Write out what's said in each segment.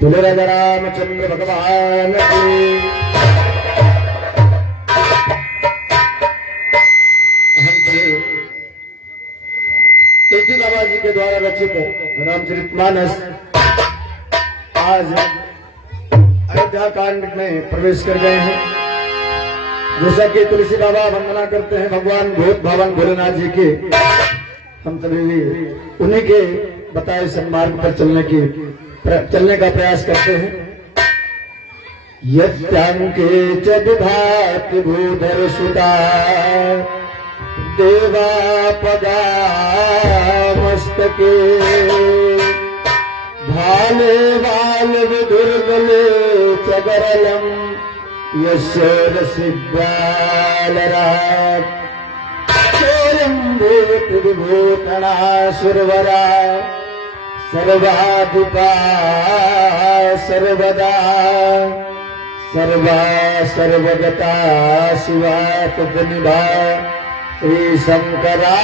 तुले राजा रामचंद्र भगवान की। तुलसी बाबा जी के द्वारा रचित रामचरितमानस आज अयोध्या कांड में प्रवेश कर गए हैं। जैसा कि तुलसी बाबा वंदना करते हैं भगवान भूत भावन भोलेनाथ जी के, हम सभी भी उन्हीं के बताए सन्मार्ग पर चलने का प्रयास करते हैं। यत्यांके च विभाति भूधर सुता देवा पगा मस्तके भाले बाल विदुर्बले चगरलम यस्य रसिद्वालरात् विभूतणा सुरवरा सर्वाधिपा सर्वदा सर्वा सर्वगता शिवा तद्निभा श्री शंकरा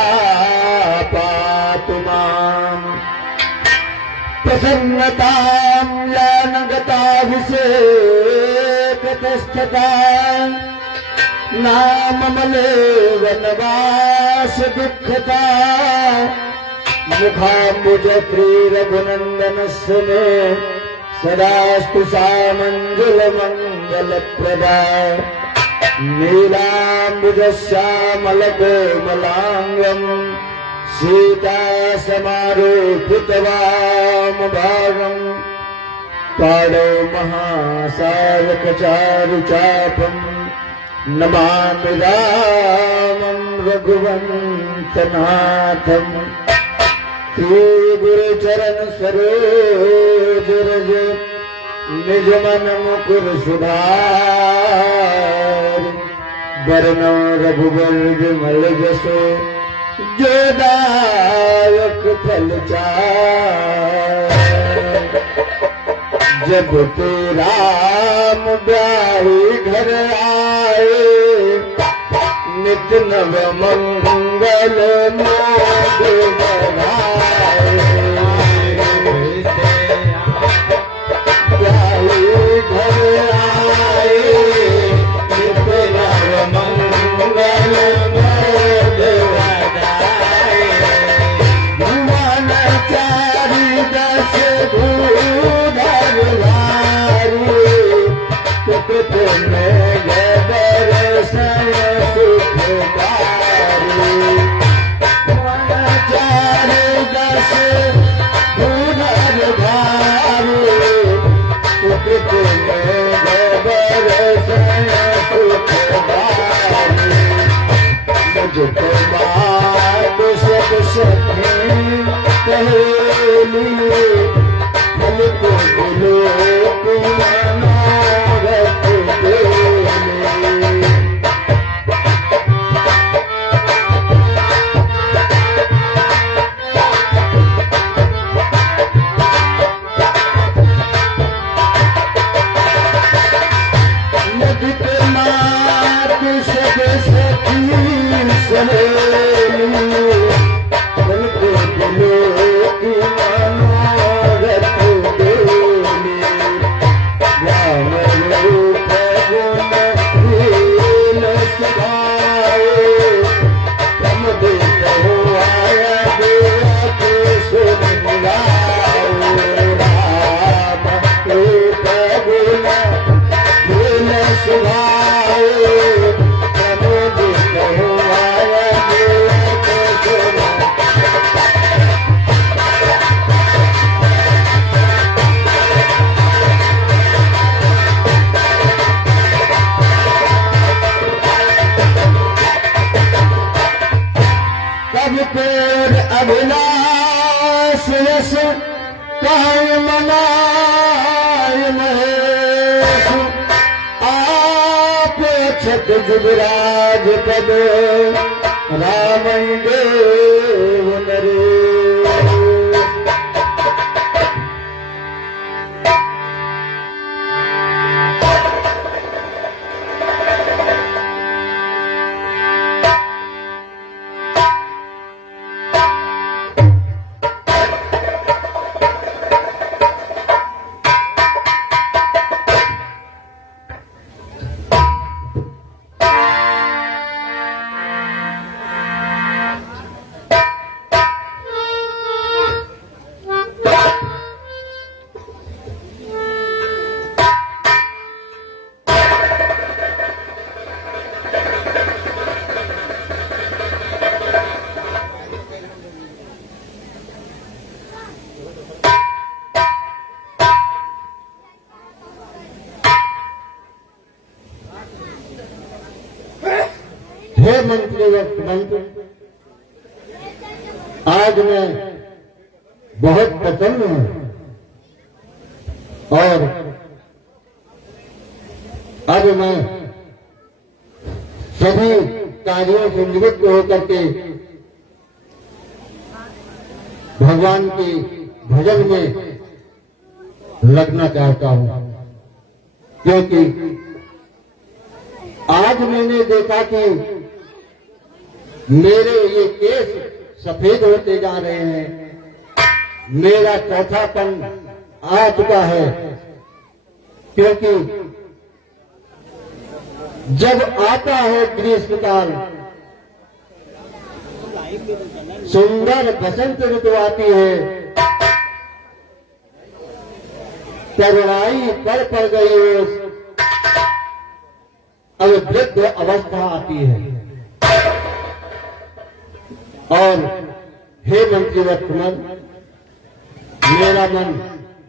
पातु माम्। प्रसन्नतां यानगताभिषेकतस्थता नाममले वनवास दुःखता मुखाम्बुज श्रीरघुनन्दनस्य मे सदास्तु सामञ्जल मङ्गलप्रदा नीलाम्बुजश्यामलकोमलाङ्गम् सीता समारोपितवामभागम् पाणौ महासावकचारुचापम् नमामि रामं रघुवन्तनाथम्। श्रीगुरुचरण सरोज रज निज मन मुकुर सुधार वरनौ रघुबर विमल जसो जो दायक फल चार। जब ते राम ब्याही घर आए नित नव मंगल मोद बढ़ाए। ब्याही घर आए नित नव मंगल मोद बढ़ाए। भुवन चारि दस भूधर भारी सुकृत में दर्शन सुखकारी। भुवन चारि दस भूधर भारी सुकृत में दर्शन सुखकारी। मुझको बात सब सखी कहेली फल को बोलो मनोरथ देली। नदित मात सब सखी सहेली फल को बोलो मनोरथ देली। राम रूप गुण लील सुभाए तम देखो आया देख सुन मिलाओ। राम रूप गुण लील सुभाए तम देखो आया देख सुन। कब पेड़ अभिलाष यश काय मनाय महेश आप छत जुगराज पद राम देव नरेश। हे मंत्री मंत्र, आज मैं बहुत प्रसन्न हूं और अब मैं सभी कार्यों से निवृत्त होकर के भगवान के भजन में लगना चाहता हूं, क्योंकि आज मैंने देखा कि मेरे ये केस सफेद होते जा रहे हैं, मेरा चौथापन आ चुका है, क्योंकि जब आता है ग्रीष्मकाल, सुंदर बसंत ऋतु आती है, तरुणाई पड़ गई है, अब वृद्ध अवस्था आती है। और हे मंत्रिवर्तमान, मेरा मन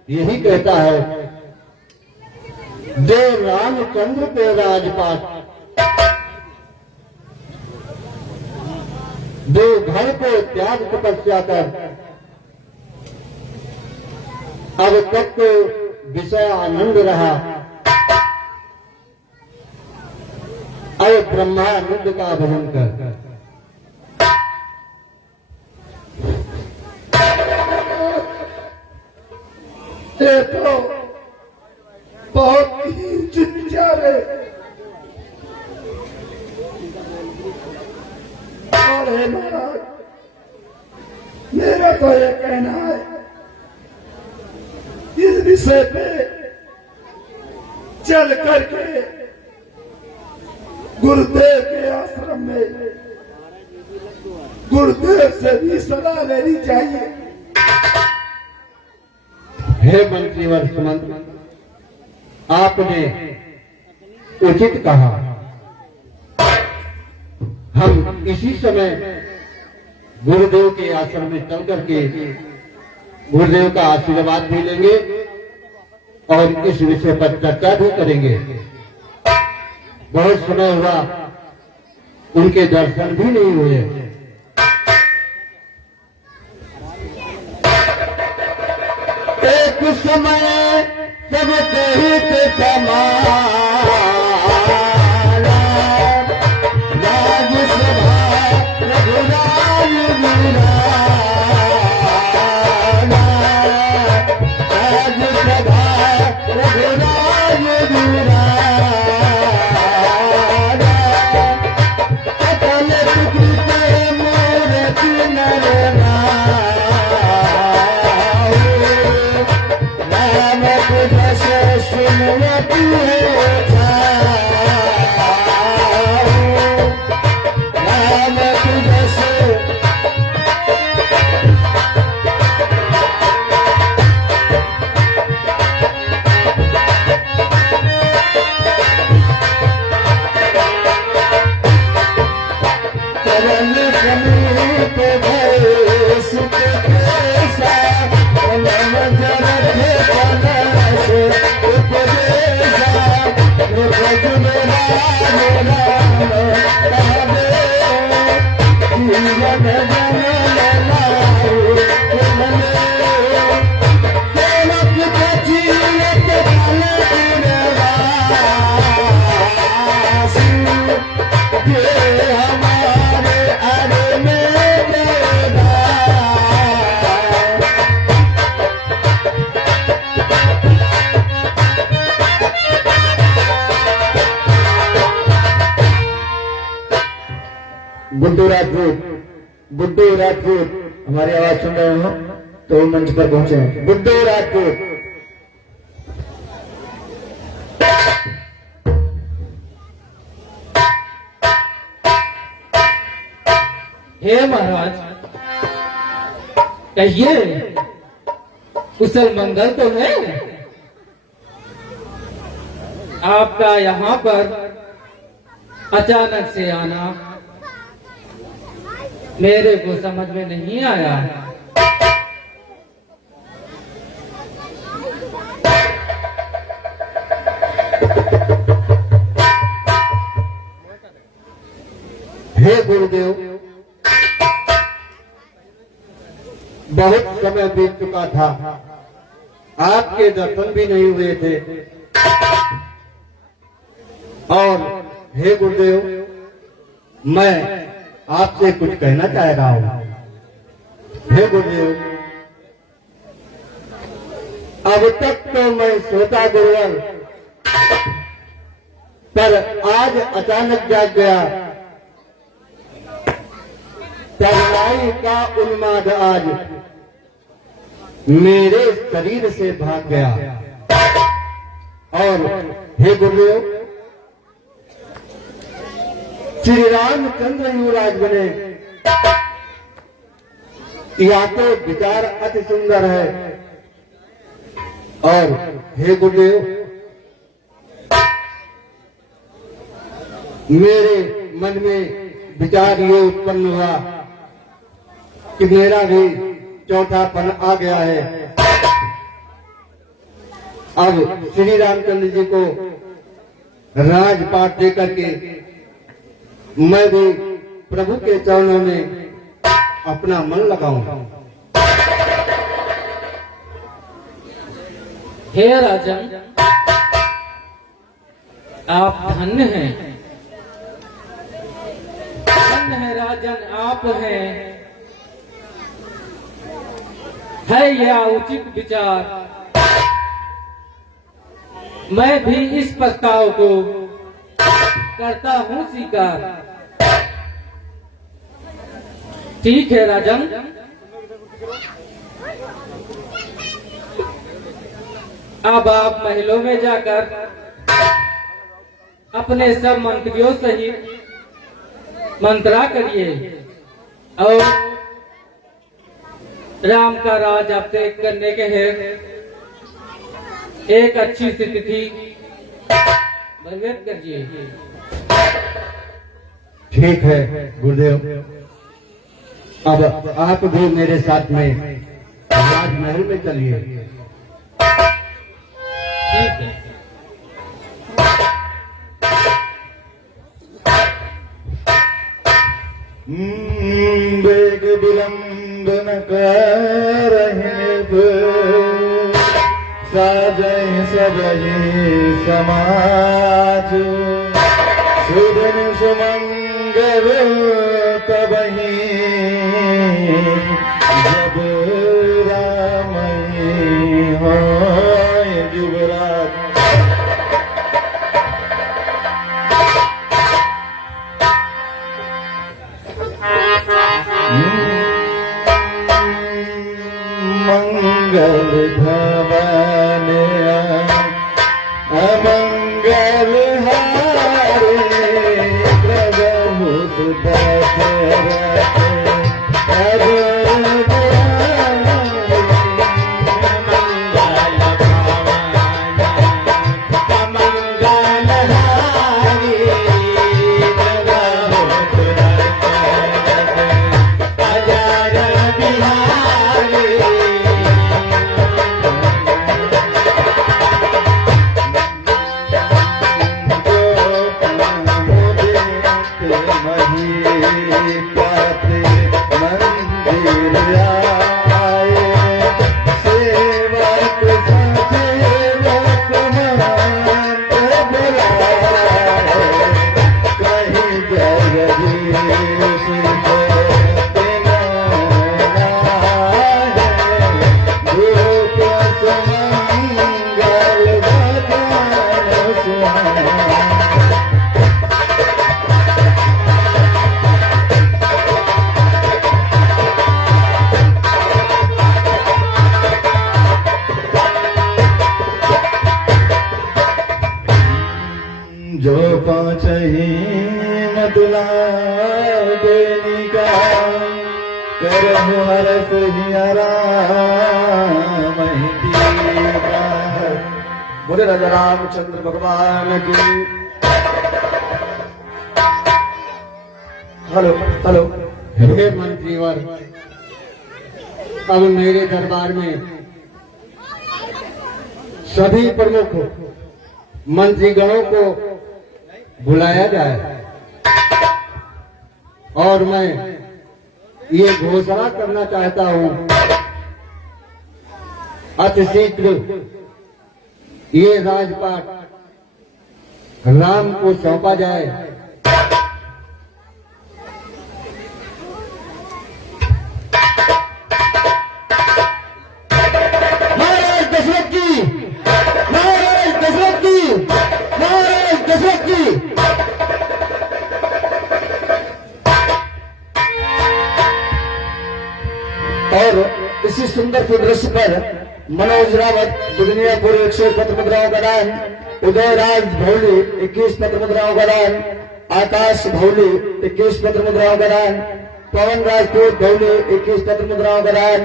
यही कहता है, दे रामचंद्र पे राजपाट, दो घर को त्याग तपस्या कर, अब तक तो विषय आनंद रहा, अब ब्रह्मानंद का भजन कर। ये तो बहुत ही विचार है और है महाराज, मेरा तो ये कहना है, इस विषय पे चल करके गुरुदेव के आश्रम में गुरुदेव से भी सलाह लेनी चाहिए। हे मंत्रिवर्तमान, आपने उचित कहा। हम इसी समय गुरुदेव के आश्रम में चल करके गुरुदेव का आशीर्वाद भी लेंगे और इस विषय पर चर्चा भी करेंगे। बहुत समय हुआ, उनके दर्शन भी नहीं हुए। एक समय सब कहित समाना, राज्यसभा रघुराज वीराना, राज्यसभा रघुराज वीराना, अतल कृपे मूर्ति नरना, सुनवती है राम तुझसे, चरण समीप भय सुख कैसा, नम जरथ कलश उपदेशा, भज मेरा जीवन जन लाओ हमारे अरे में बुड्ढू राजपूत हमारी आवाज सुन रहे हो तो मंच पर पहुंचे हैं। बुड्ढू राजपूत, हे महाराज, कहिए कुशल मंगल तो है? आपका यहाँ पर अचानक से आना मेरे को समझ में नहीं आया। हे गुरुदेव, बहुत समय बीत चुका था, आपके दर्शन भी नहीं हुए थे। और हे गुरुदेव, मैं आपसे कुछ कहना चाह रहा हूं। हे गुरुदेव, अब तक तो मैं सोता गुरुवर, पर आज अचानक जाग गया। तरुणाई का उन्माद आज मेरे शरीर से भाग गया। और हे गुरुदेव, श्री रामचंद्र युवराज बने, यह तो विचार अति सुंदर है। और हे गुरुदेव, मेरे मन में विचार ये उत्पन्न हुआ कि मेरा भी चौथापन आ गया है। अब श्री रामचंद्र जी को राजपाट देकर के मैं भी प्रभु के चरणों में अपना मन लगाऊं। हे राजन, आप धन्य हैं, धन्य है राजन आप हैं। है यह उचित विचार, मैं भी इस प्रस्ताव को करता हूं स्वीकार। ठीक है राजन, अब आप महलों में जाकर अपने सब मंत्रियों सहित मंत्रा करिए और राम का राज आप तय करने के है एक अच्छी सी तिथि निर्धारित करिए। ठीक है गुरुदेव, अब आप भी मेरे साथ में राजमहल में चलिए। ठीक है। बेग विलंब न करहिं साजहि सबहि समाज, सुदिन सुमंगल तबहि जब रामहि होय युवराज। मंगल भवन अमंगल हारे, प्रभु दशरथ अजर दुआरे। मंगल भवन अमंगल हारे, प्रभु दशरथ अजर बिहारी। जो पाँचही मतुला देनिका, करहु हरस हियरा महितीका। बोले राजा रामचंद्र भगवान की। Hello hello. हे मंत्रीवर, अब मेरे दरबार में सभी प्रमुख मंत्रीगणों को बुलाया जाए और मैं ये घोषणा करना चाहता हूं, अति शीघ्र ये राजपाट राम को सौंपा जाए। महाराज दशरथ की, महाराज दशरथ की, महाराज दशरथ की। और इसी सुंदर के दृश्य पर मनोज रावत दुनियापुर 101 पत्र मुद्राओं का दान, उदय राज भौली 21 पत्र मुद्राओं का दान, आकाश भौली 21 पत्र मुद्राओं का दान, पवन राजपूत भौली 21 पत्र मुद्राओं का दान,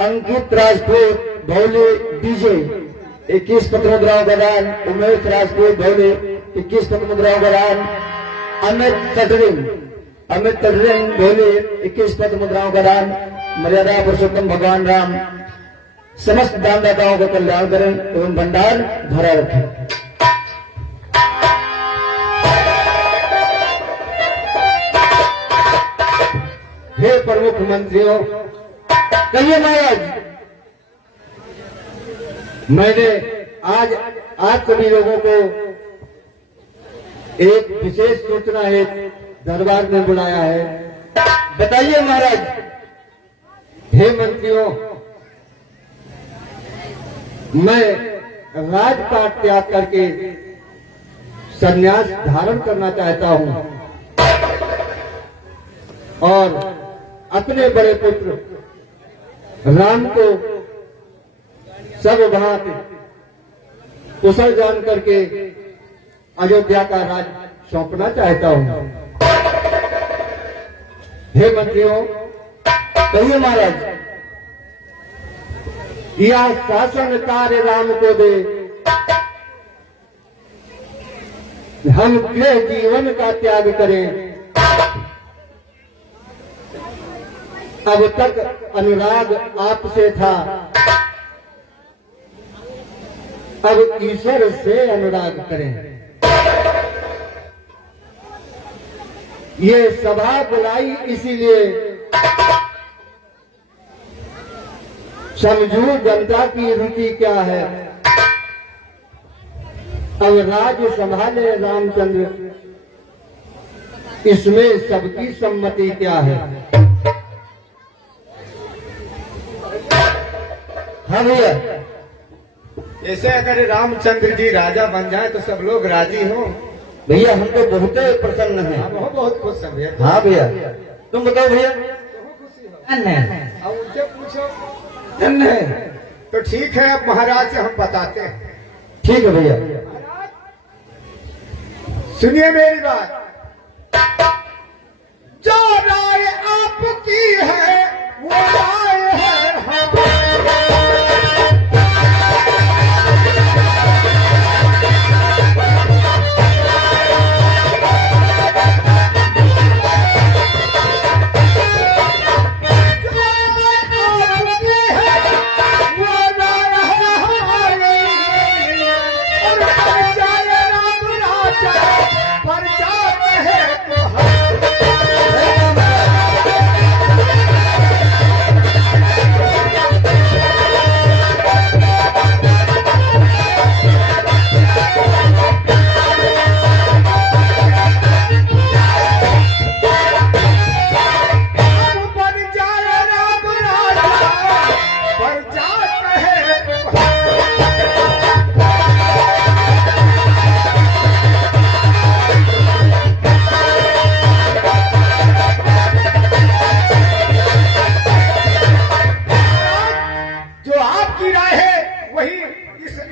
अंकित राजपूत भौली डीजे 21 पत्र मुद्राओं का दान, उमेश राजपूत भौली 21 पत्र मुद्राओं का दान, अमित तटरिंग भोले 21 पत्र मुद्राओं का दान। मर्यादा पुरुषोत्तम भगवान राम समस्त दानदाताओं का कल्याण करें एवं भंडार भरा रखें। हे प्रमुख मंत्रियों, कहिए महाराज। मैंने आज आप सभी लोगों को एक विशेष सूचना हेतु दरबार में बुलाया है। बताइए महाराज। हे मंत्रियों, मैं राजपाट त्याग करके संन्यास धारण करना चाहता हूं और अपने बड़े पुत्र राम को सब भांति कुशल जान करके अयोध्या का राज सौंपना चाहता हूं। हे मंत्रियों, कहिए महाराज। यह शासन कार्य राम को दे, हम गृह जीवन का त्याग करें। अब तक अनुराग आपसे था, अब ईश्वर से अनुराग करें। ये सभा बुलाई इसीलिए, समझू जनता की रुचि क्या है। अब राज्य संभाले रामचंद्र, इसमें सबकी सम्मति क्या है। हाँ भैया। ऐसे अगर रामचंद्र जी राजा बन जाए तो सब लोग राजी हो। भैया हम तो बहुत प्रसन्न हैं। हम बहुत खुश हैं भैया। हाँ भैया, तुम बताओ भैया। अब उनसे पूछो। धन्य है। तो ठीक है, अब महाराज से हम बताते हैं। ठीक है भैया। सुनिए मेरी बात। जो राय आपकी है वो राय है हमारी।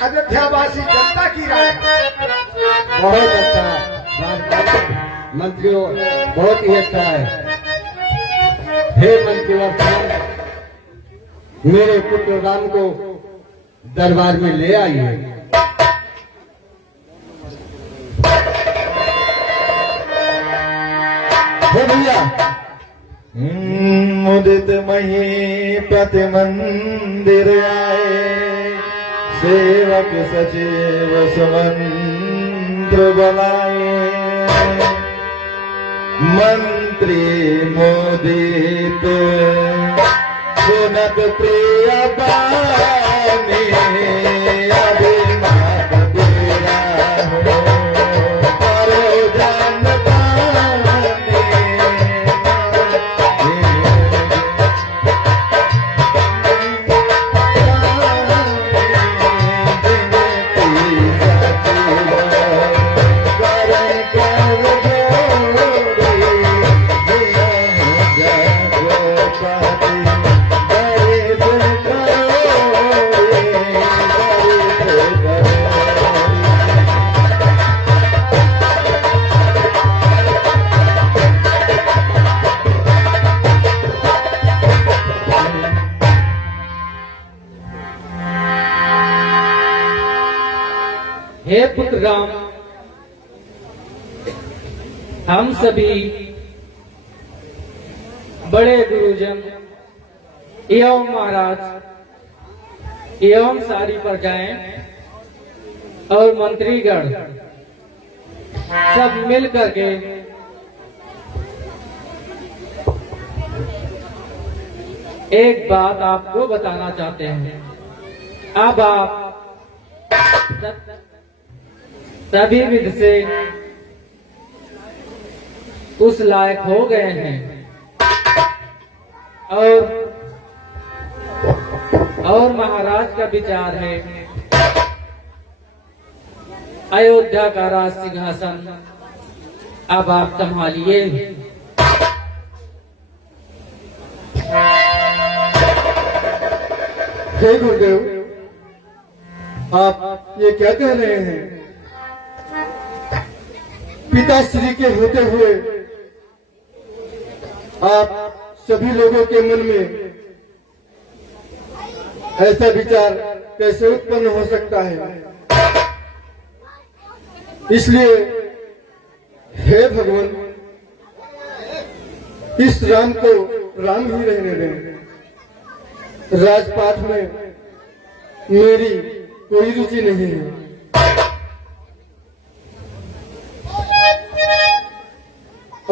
अयोध्यावासी जनता की राय। बहुत अच्छा मंत्रियों, बहुत ही अच्छा है। हे मंत्रियों, मेरे पुत्र राम को दरबार में ले आइए। हे भैया। मुदित मही प्रति मंदिर आए, सेवक सचिव सुमंत्र बुलाए। मंत्र त्रिमोदित सुनत प्रिय बानी अभिमान तेरा हो करो जान हे पुत्र राम, हम सभी बड़े गुरुजन एवं महाराज एवं सारी प्रजाएं और मंत्रीगण सब मिल करके एक बात आपको बताना चाहते हैं। अब आप सभी विध से उस लायक हो गए हैं और महाराज का विचार है अयोध्या का राज सिंहासन अब आप संभालिए। हे गुरुदेव, आप ये क्या कह रहे हैं? पिताश्री के होते हुए आप सभी लोगों के मन में ऐसा विचार कैसे उत्पन्न हो सकता है? इसलिए हे भगवान, इस राम को राम ही रहने दें। राजपाट में मेरी कोई रुचि नहीं है।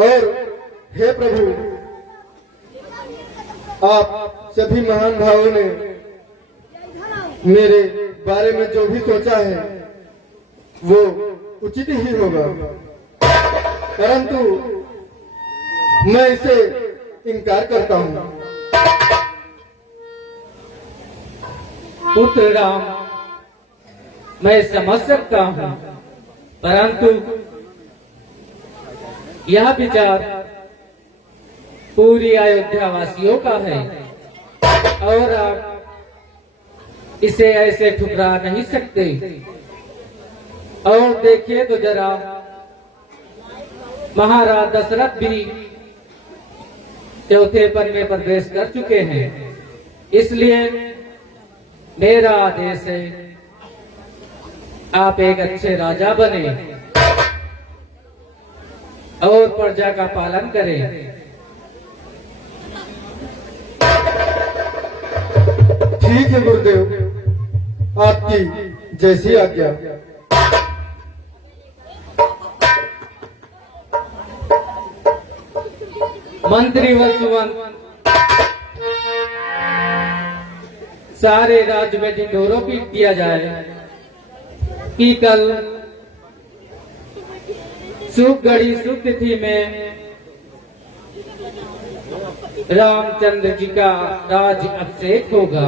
और हे प्रभु, आप सभी महान भावों ने मेरे बारे में जो भी सोचा है वो उचित ही होगा, परंतु मैं इसे इनकार करता हूँ। पुत्र राम, मैं समझ सकता हूँ, परंतु यह विचार पूरी अयोध्या वासियों का है और आप इसे ऐसे ठुकरा नहीं सकते। और देखिए तो जरा, महाराज दशरथ भी चौथे पन में प्रवेश कर चुके हैं। इसलिए मेरा आदेश है, आप एक अच्छे राजा बने और प्रजा का पालन करें। ठीक है गुरुदेव, आपकी जैसी आज्ञा। मंत्री व सुमंत सारे राज्य में ढिंढोरों पीट दिया जाए कि कल शुभ घड़ी शुभ तिथि में रामचंद्र जी का राज अभिषेक होगा।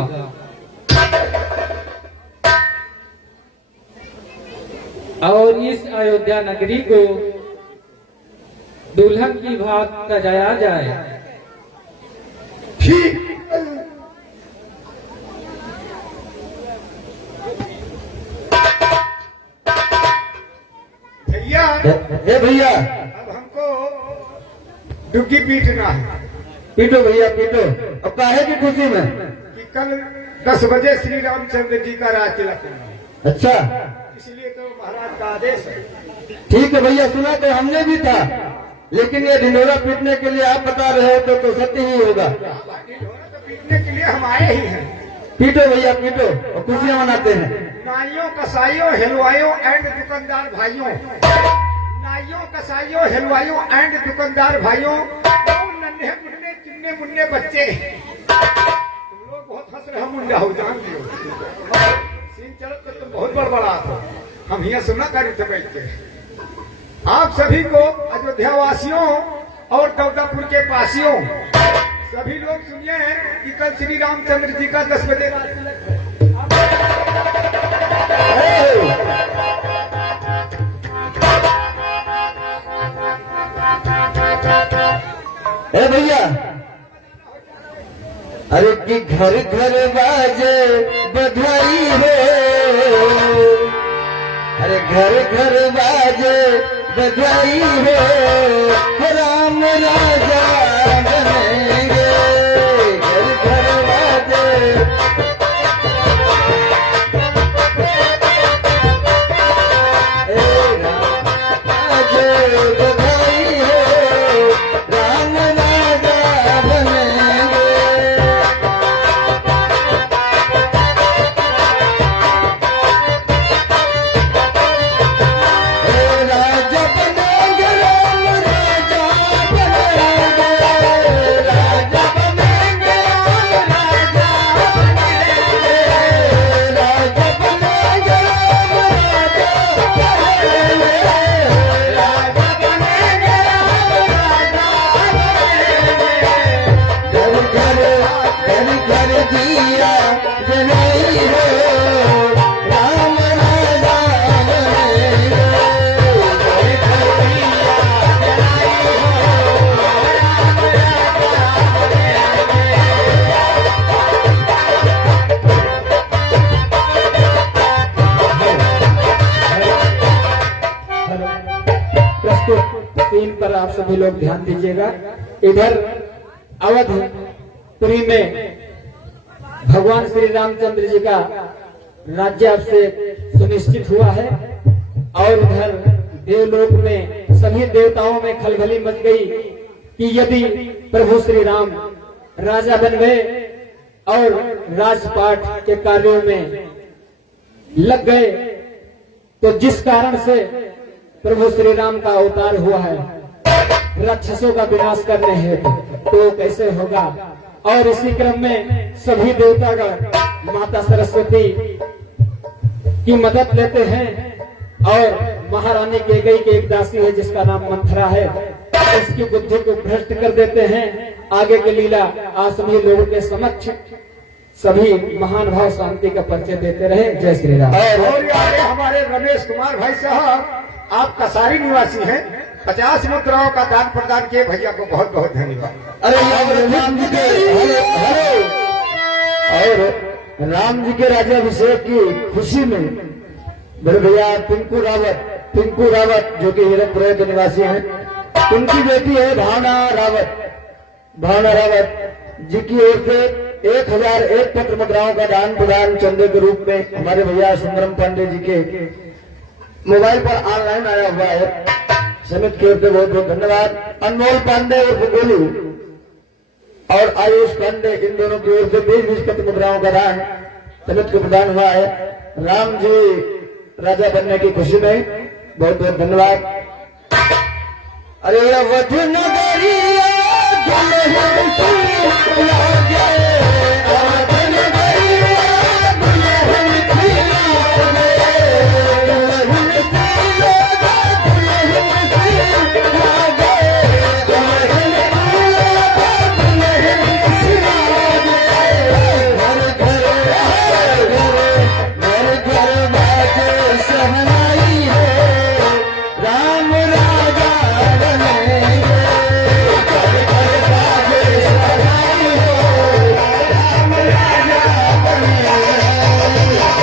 और इस अयोध्या नगरी को दुल्हन की भांति सजाया जाए। ठीक। भैया, हे भैया, अब हमको डुग्गी पीटना है पीटो भैया पीटो। अब काहे की खुशी में? कि कल 10 बजे श्री रामचंद्र जी का राज तिलक होना है। अच्छा, इसलिए तो महाराज का आदेश है। ठीक है भैया, सुना तो हमने भी था, लेकिन ये ढिंढोरा पीटने के लिए आप बता रहे हो तो सत्य ही होगा। तो पीटने के लिए हम आए ही हैं। पीटो भैया पीटो और खुशियां मनाते हैं। नाइयों, कसाईयों, हलवाइयों एंड दुकानदार भाइयों, नाइयों कसाइयों हलवाइयों एंड दुकानदार भाइयों और नन्हे मुन्ने चिन्ने मुन्ने बच्चे, तुम लोग बहुत हंस रहे हो, मुंडा हो जान लियो सीन चलत तो तुम बहुत बड़बड़ा हो, हम यहाँ सुना कर बैठते। आप सभी को अयोध्या वासियों और दौदापुर के पासियों सभी लोग सुनिए कि कल श्री रामचंद्र जी का 10 बजे रात तिलक है। भैया अरे कि घर घर बाजे बधाई हो, अरे घर घर बाजे बधाई हो, राम राजा बनेंगे, घर घर बाजे। राम राजे बधाई हो, राम राजा बनेंगे। राजा बनेंगे, राम राजा बनेंगे, राजा बनेंगे, राम राजा बनेंगे, राजा बनेंगे, राम राजा बनेंगे, राजा बनेंगे, राम राजा बनेंगे। घर घर दिया जलाई हो, राम राजा बनेंगे, घर घर दिया जलाई हो, राम प्रस्तुत सीन पर आप सभी लोग ध्यान दीजिएगा। इधर अवधपुरी में भगवान श्री रामचंद्र जी का राज्याभिषेक सुनिश्चित हुआ है और उधर देवलोक में सभी देवताओं में खलबली मच गई कि यदि प्रभु श्री राम राजा बन गए और राजपाट के कार्यों में लग गए तो जिस कारण से प्रभु श्री राम का अवतार हुआ है राक्षसों का विनाश करने हेतु, तो कैसे होगा। और इसी क्रम में सभी देवतागण माता सरस्वती की मदद लेते हैं और महारानी केकई की एक दासी है जिसका नाम मंथरा है, उसकी बुद्धि को भ्रष्ट कर देते हैं। आगे की लीला आज सभी लोगों के समक्ष सभी महान भाव शांति का परिचय देते रहे। जय श्री राम। और आगे हमारे रमेश कुमार भाई साहब, आप कसारी निवासी हैं, 50 मुद्राओं का दान प्रदान किए, भैया को बहुत बहुत धन्यवाद। अरे राम जी के और राम जी के राज्याभिषेक की खुशी में बड़े भैया पिंकू रावत जो कि हिरनपुर के निवासी हैं, उनकी बेटी है भावना रावत जी की ओर से 1001 पत्र मुद्राओं का दान प्रदान चंदे के रूप में हमारे भैया सुंदरम पांडे जी के मोबाइल पर ऑनलाइन आया हुआ है। समित की ओर से बहुत बहुत धन्यवाद। अनमोल पांडे और गोलू और आयुष पांडे, इन दोनों की ओर से 20 पत्र मुद्राओं का दान समित को प्रदान हुआ है। राम जी राजा बनने की खुशी में बहुत बहुत धन्यवाद। अरे अवध नगरिया दुल्हन की लागे, अवध नगरिया दुल्हन की लागे, दुल्हन की लागे, दुल्हन की लागे, दुल्हन की लागे, दुल्हन की लागे। घर घर बाजे सहनाई है, राम राजा बनेंगे, घर घर बाजे सहनाई हो, राम राजा बनेंगे,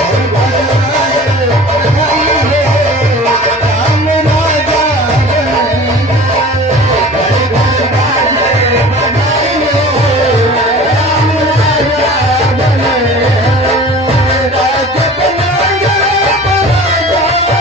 घर घर बाजे सहनाई हो, राम राजा बनेंगे, घर घर बाजे बधाई हो, राम राजा बनेंगे, राजा बनेंगे, राम राजा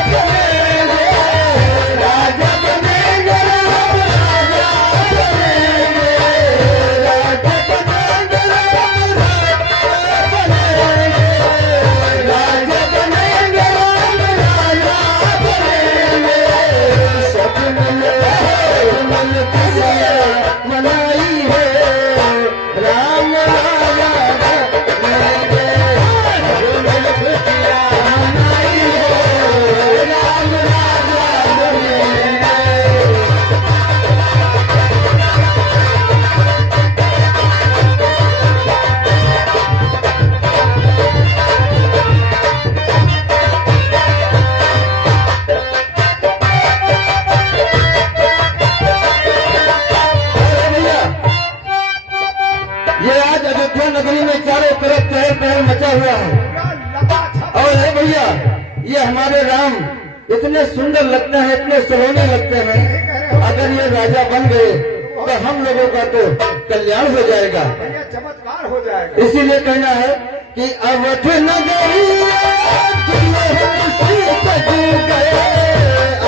राम इतने सुंदर लगते हैं, इतने सुहाने लगते हैं। अगर ये राजा बन गए तो हम लोगों का तो कल्याण हो जाएगा। भैया चमत्कार हो जाएगा। इसीलिए कहना है कि अवध नगरी दुल्हन सी सज गए,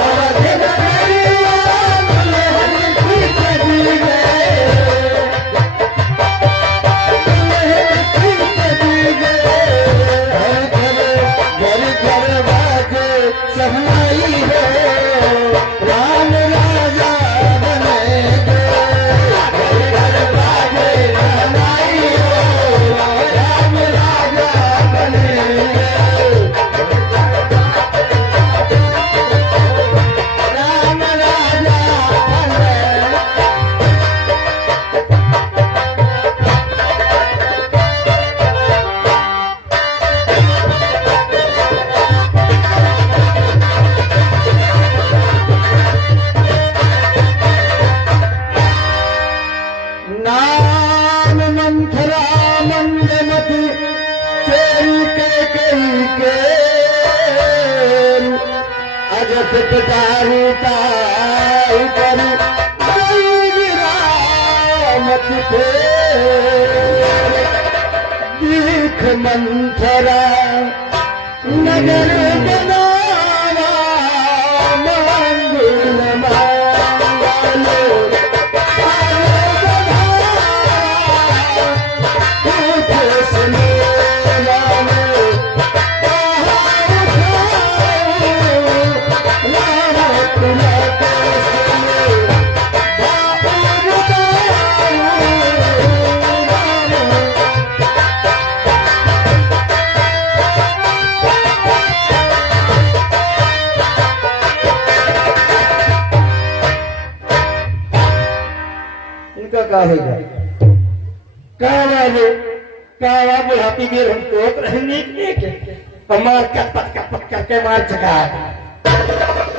अवध नगरी दुल्हन सी सज गए, दुल्हन सी सज गए। घर घर बाजे सहनाई है, राम राजा बनेंगे। घर घर बाजे सहनाई हो, राम राजा बनेंगे। राम राजा बनेंगे। नाम मंथरा मंदमति चेरी के कही के, अजत पितारी ताई करी गई विरामत थे। दीख मंथरा नगर बनावा मंगल मांगलो, इनका क्या होगा? कावा बुढ़ापी में हम तो रहने के मार कपट करके मार चका।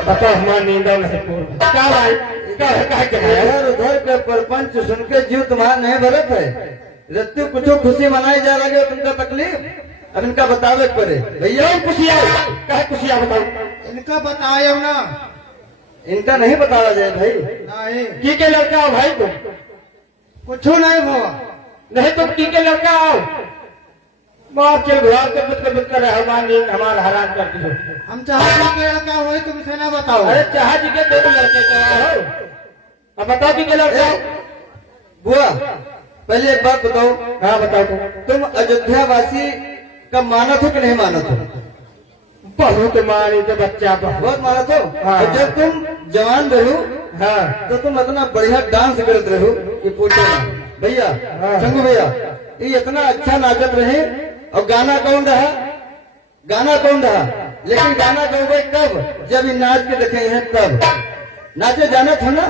बताओ हमारा नींद नहीं पूर्ण क्या भाई इधर उधर के प्रपंच सुन के जीव तुम्हारा नहीं भरत है। रत्तु कुछ खुशी मनाई जा लगे तुमका तकलीफ अब इनका बतावे पड़े। भैया खुशियाँ कहे खुशियाँ बताओ, इनका बतायो ना। इनका नहीं बताया जाए भाई। नहीं की के लड़का हो भाई तुम? कुछ नहीं हुआ। नहीं तुम की के लड़का आओ। मार के घुरा के बुत कर हमारा हैरान करती हो। हम चाहते कि लड़का हो तुमसे ना बताओ। अरे चाह जी के दो लड़के हो। अब बताओ की के लड़का हो। बुआ पहले एक बात बताओ। हाँ बताओ तुम अयोध्या वासी का मानत हो कि नहीं मानत हो? बहुत मानी तो बच्चा बहुत मानत हो। हाँ। तो जब तुम जवान रहो हाँ तो तुम इतना बढ़िया डांस करते रहो कि पूछो ना भैया। हाँ। शंभू भैया ये इतना अच्छा नाचत रहे और गाना कौन रहा? गाना कौन रहा? लेकिन गाना गाओगे कब? जब ये नाच के देखे हैं तब। नाचे जाना था ना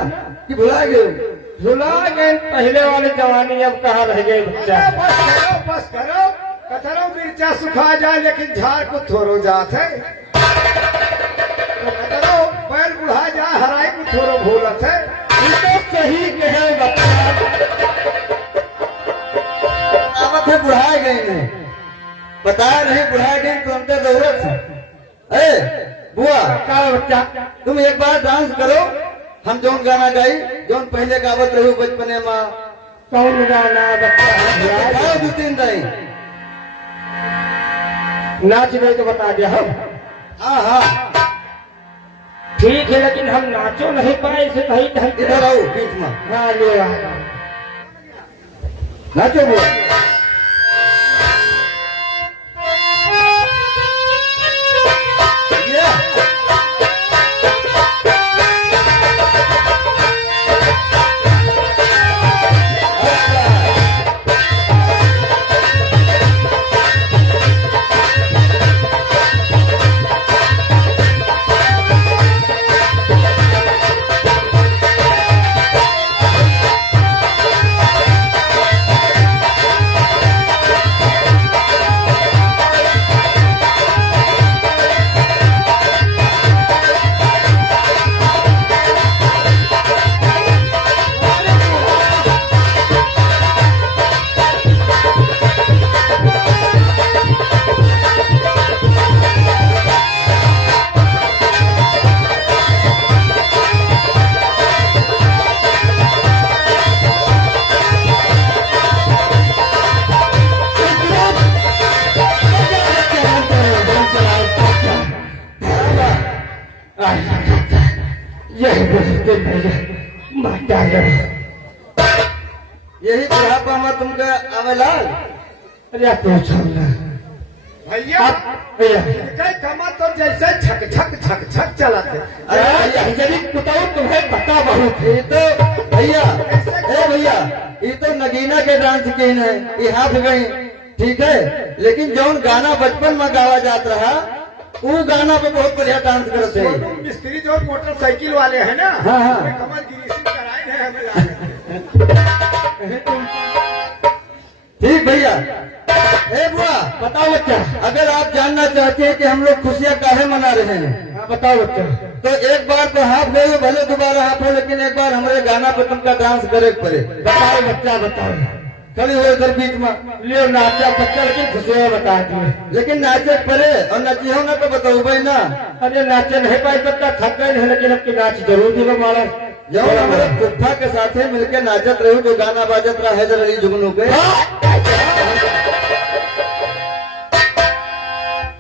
कि भुला गए? भुला गए पहले वाले जवानी अब कहाँ रह गए बच्चा। बस करो कतरो मिर्चा सुखा जाए लेकिन झाड़ को थोरो जात है। तो कतरो बैल बुढ़ा जाए हराई को थोरो भूलत है। तो सही कहे बच्चा आवत है बुढ़ाए गए नहीं बताया नहीं बुढ़ाए गए तो अंतर जरूरत है। बुआ का बच्चा तुम एक बार डांस करो। हम जौन गाना गाई जौन पहले गावत रहो बचपने माँ कौन गाना बच्चा दो तीन दाई नाच नहीं तो बता दिया हम। हाँ हाँ ठीक है लेकिन हम नाचो नहीं पाए इसे नहीं ढंग। इधर आओ बीच में। हाँ ले नाचो बुआ। यही बोलते भैया माता रहो। यही बुढ़ापा में तुमको आवेलाल। अरे पूछो ना भैया भैया इनका कमा तो जैसे छक छक छक छक चलाते। अरे यदि बताओ तुम्हें पता बहुत ये तो भैया, ए भैया, ये तो नगीना के डांस की है, ये हाथ गई ठीक है, लेकिन जौन गाना बचपन में गावा जात रहा वो गाना पे बहुत बढ़िया डांस करते हैं। सोनू मिस्त्री जो मोटरसाइकिल वाले हैं ना, हाँ, हाँ। वे कमर गिरीसिंग कराए हैं हमें लाने। ठीक भैया। ए बुआ, बताओ बच्चा। अगर आप जानना चाहते हैं कि हम लोग खुशियाँ काहे मना रहे हैं हाँ, बताओ बच्चा। तो एक बार तो हाथ गए भले दोबारा हाथ हो, लेकिन एक बार हमारे गाना पे तुमका डांस करे पड़े। बताओ बच्चा बताओ। खड़ी हो इधर बीच में, लियो नाचा बच्चा लेकिन खुशियाँ बता दिए। लेकिन नाचे पड़े और नची हो ना तो बताओ भाई ना। अरे नाचे नहीं पाई तब तक थक गए नहीं, लेकिन अब की नाच जरूर दिलो मारा। जब हमारे फुफ्फा के साथ मिलके नाचत रहो जो गाना बाजत रहा हैदर अली जुगनू पे।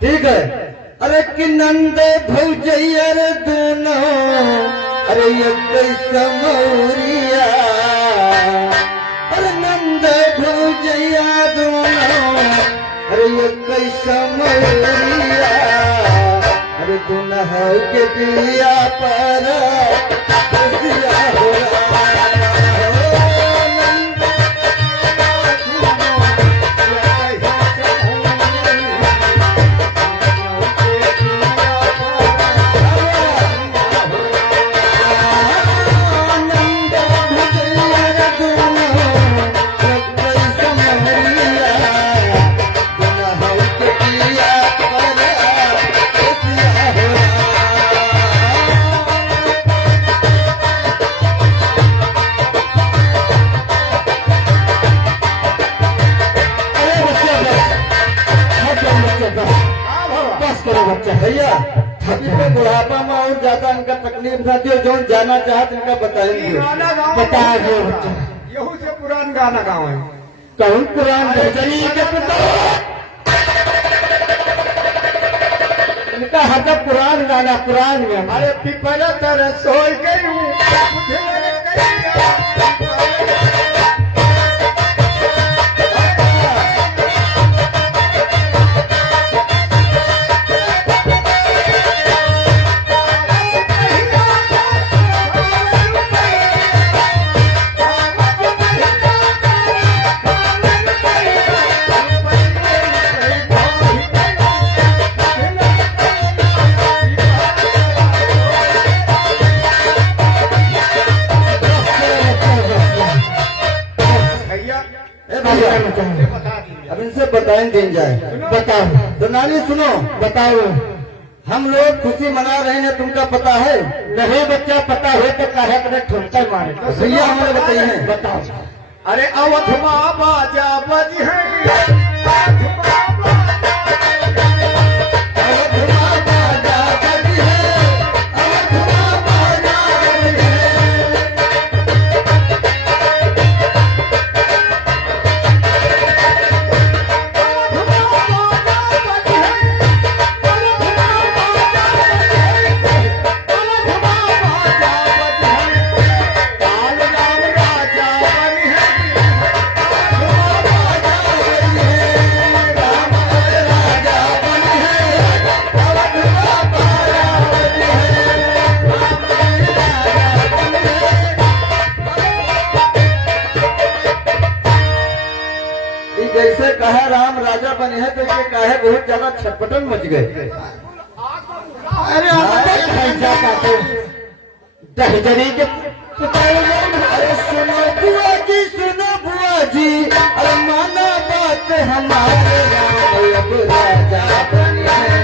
ठीक है। अरे कि नंद भौजैया रे दोनों, अरे ये कैसा मौरिया, अरे नंद भौजैया दोनों, अरे ये कैसा मौरिया, अरे दुल्हा के पिया पर खुशियाँ हो रहा भैया। अभी तो बुढ़ापा में और ज्यादा इनका तकलीफ था जो जो जाना चाहत इनका बताएंगे। गाना गाँव बता दो बच्चा। यहू से पुरान गाना गाँव है। कौन पुरान गजनी के बताओ। इनका हद पुरान गाना पुरान गाना। अरे पिपरा तरह सोई गई हूँ, अब इनसे बताएं दिन जाए। बताओ तो नानी सुनो, बताओ। हम लोग खुशी मना रहे हैं तुमका पता है? नहीं बच्चा पता हो तो कहे अपने ठुमका मारे। भैया हमें बताइए। बताओ। अरे अवध माँ बाजा बज है, जैसे कहा राम राजा बने हैं तो ये कहे बहुत ज्यादा छटपटन मच गए। अरे दहजनी के अरे सुनो बुआ जी, सुनो बुआ जी, अरे माना बात हमारे राम अब राजा बने हैं।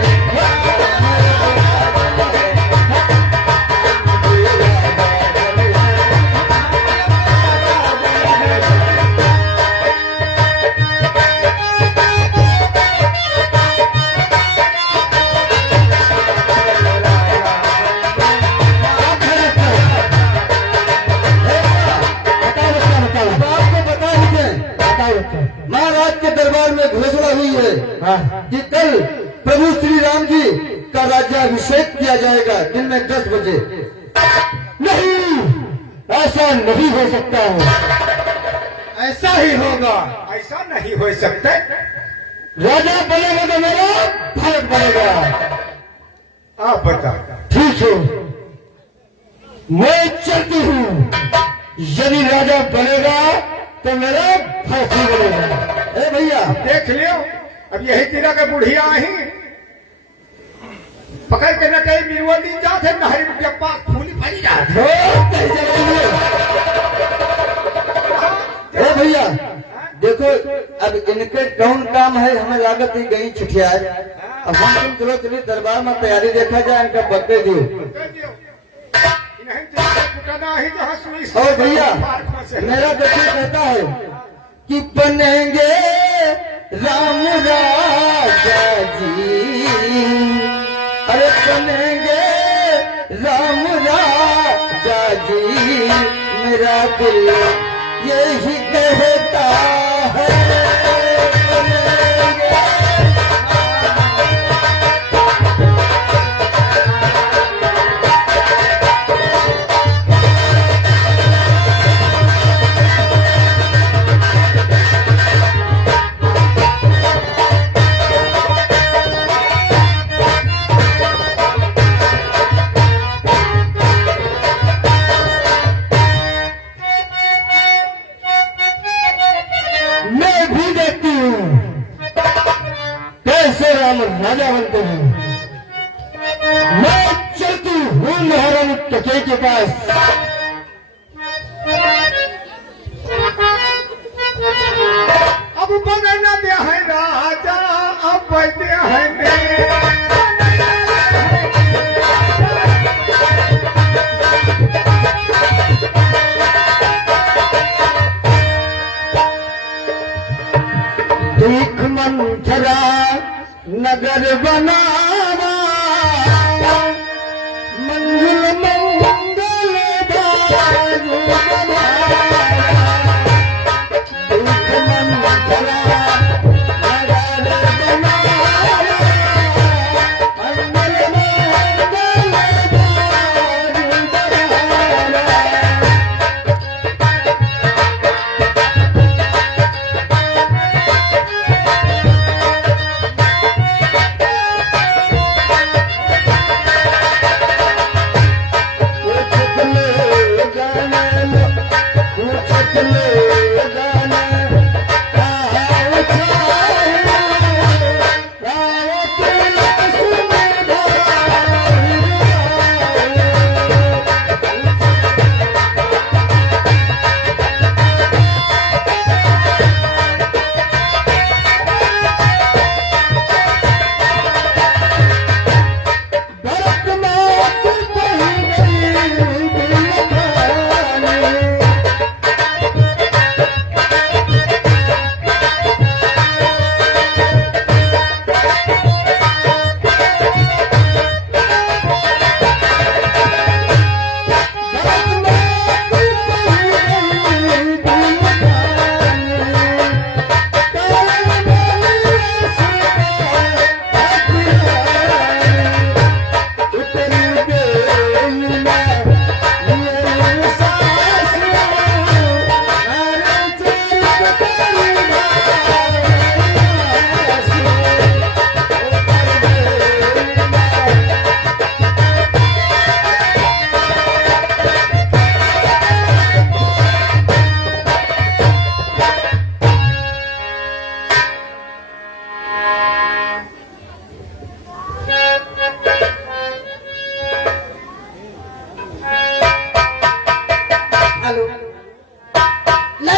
महाराज के दरबार में घोषणा हुई है हाँ। कि कल प्रभु श्री राम जी उसका राज्याभिषेक किया जाएगा दिन में 10 बजे। नहीं, ऐसा नहीं हो सकता है। ऐसा ही होगा। ऐसा नहीं हो सकता। राजा बनेगा तो मेरा भारत बनेगा। आप बता। ठीक है, मैं चलती हूँ। यदि राजा बनेगा तो मेरा फांसी बनेगा। ए भैया, देख लियो, अब यही तीरा के बुढ़िया ही पकड़ के न कहीं मिलवा दी जाते नहरी में जब पास फूली फैली जाते। ए भैया देखो, अब इनके कौन काम है, हमें लागत ही गई छुटिया। अब हम तुम चलो चलिए दरबार में तैयारी देखा जाए, इनका बकरे दियो। और भैया मेरा बच्चे कहता है कि बनेंगे राम राजा जी, अरे बनेंगे राम राजा जी, मेरा दिल यही कहता है। मैं भी देखती हूँ कैसे राम राजा बनते हैं। मैं चलती हूँ महारानी टके के पास। अब बदलना दे है राजा, अब बैठे हैं मेरे। देख मंथरा नगर बनावा, मंगल मंगल बाजू बनावा। देख मंथरा नगर बनावा, मंगल मंगल बाजू बनावा।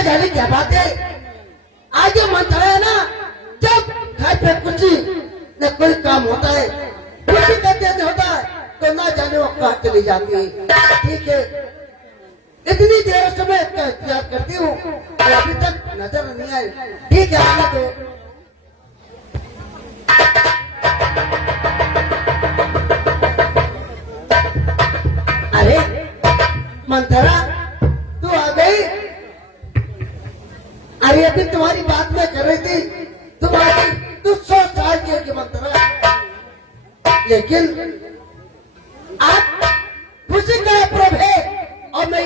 झाली क्या बात है। आगे मन है ना, जब घर पे कुछ न कोई काम होता है, कुछ कहते होता है तो ना जाने वो कहाँ चली जाती है। ठीक है, इतनी देर से मैं इसका इंतजार करती हूँ और अभी तक नजर नहीं आई। ठीक है, आने दो। अरे मंथरा, तू आ गई। अरे अभी तुम्हारी बात मैं कर रही थी, तुम्हारी तू 100 साल की होगी मंथरा, लेकिन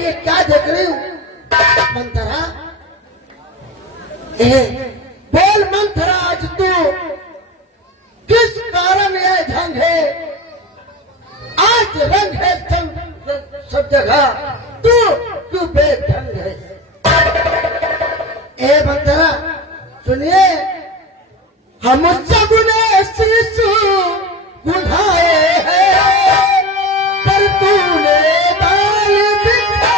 ये क्या देख रही हूँ मंथरा? बोल मंथरा, आज तू किस कारण यह ढंग है? आज रंग है सब जगह, तू बेढंग है। मंथरा सुनिए, हम सब ने शिशु बुझाए हैं, पर तूने बाल बिखारे।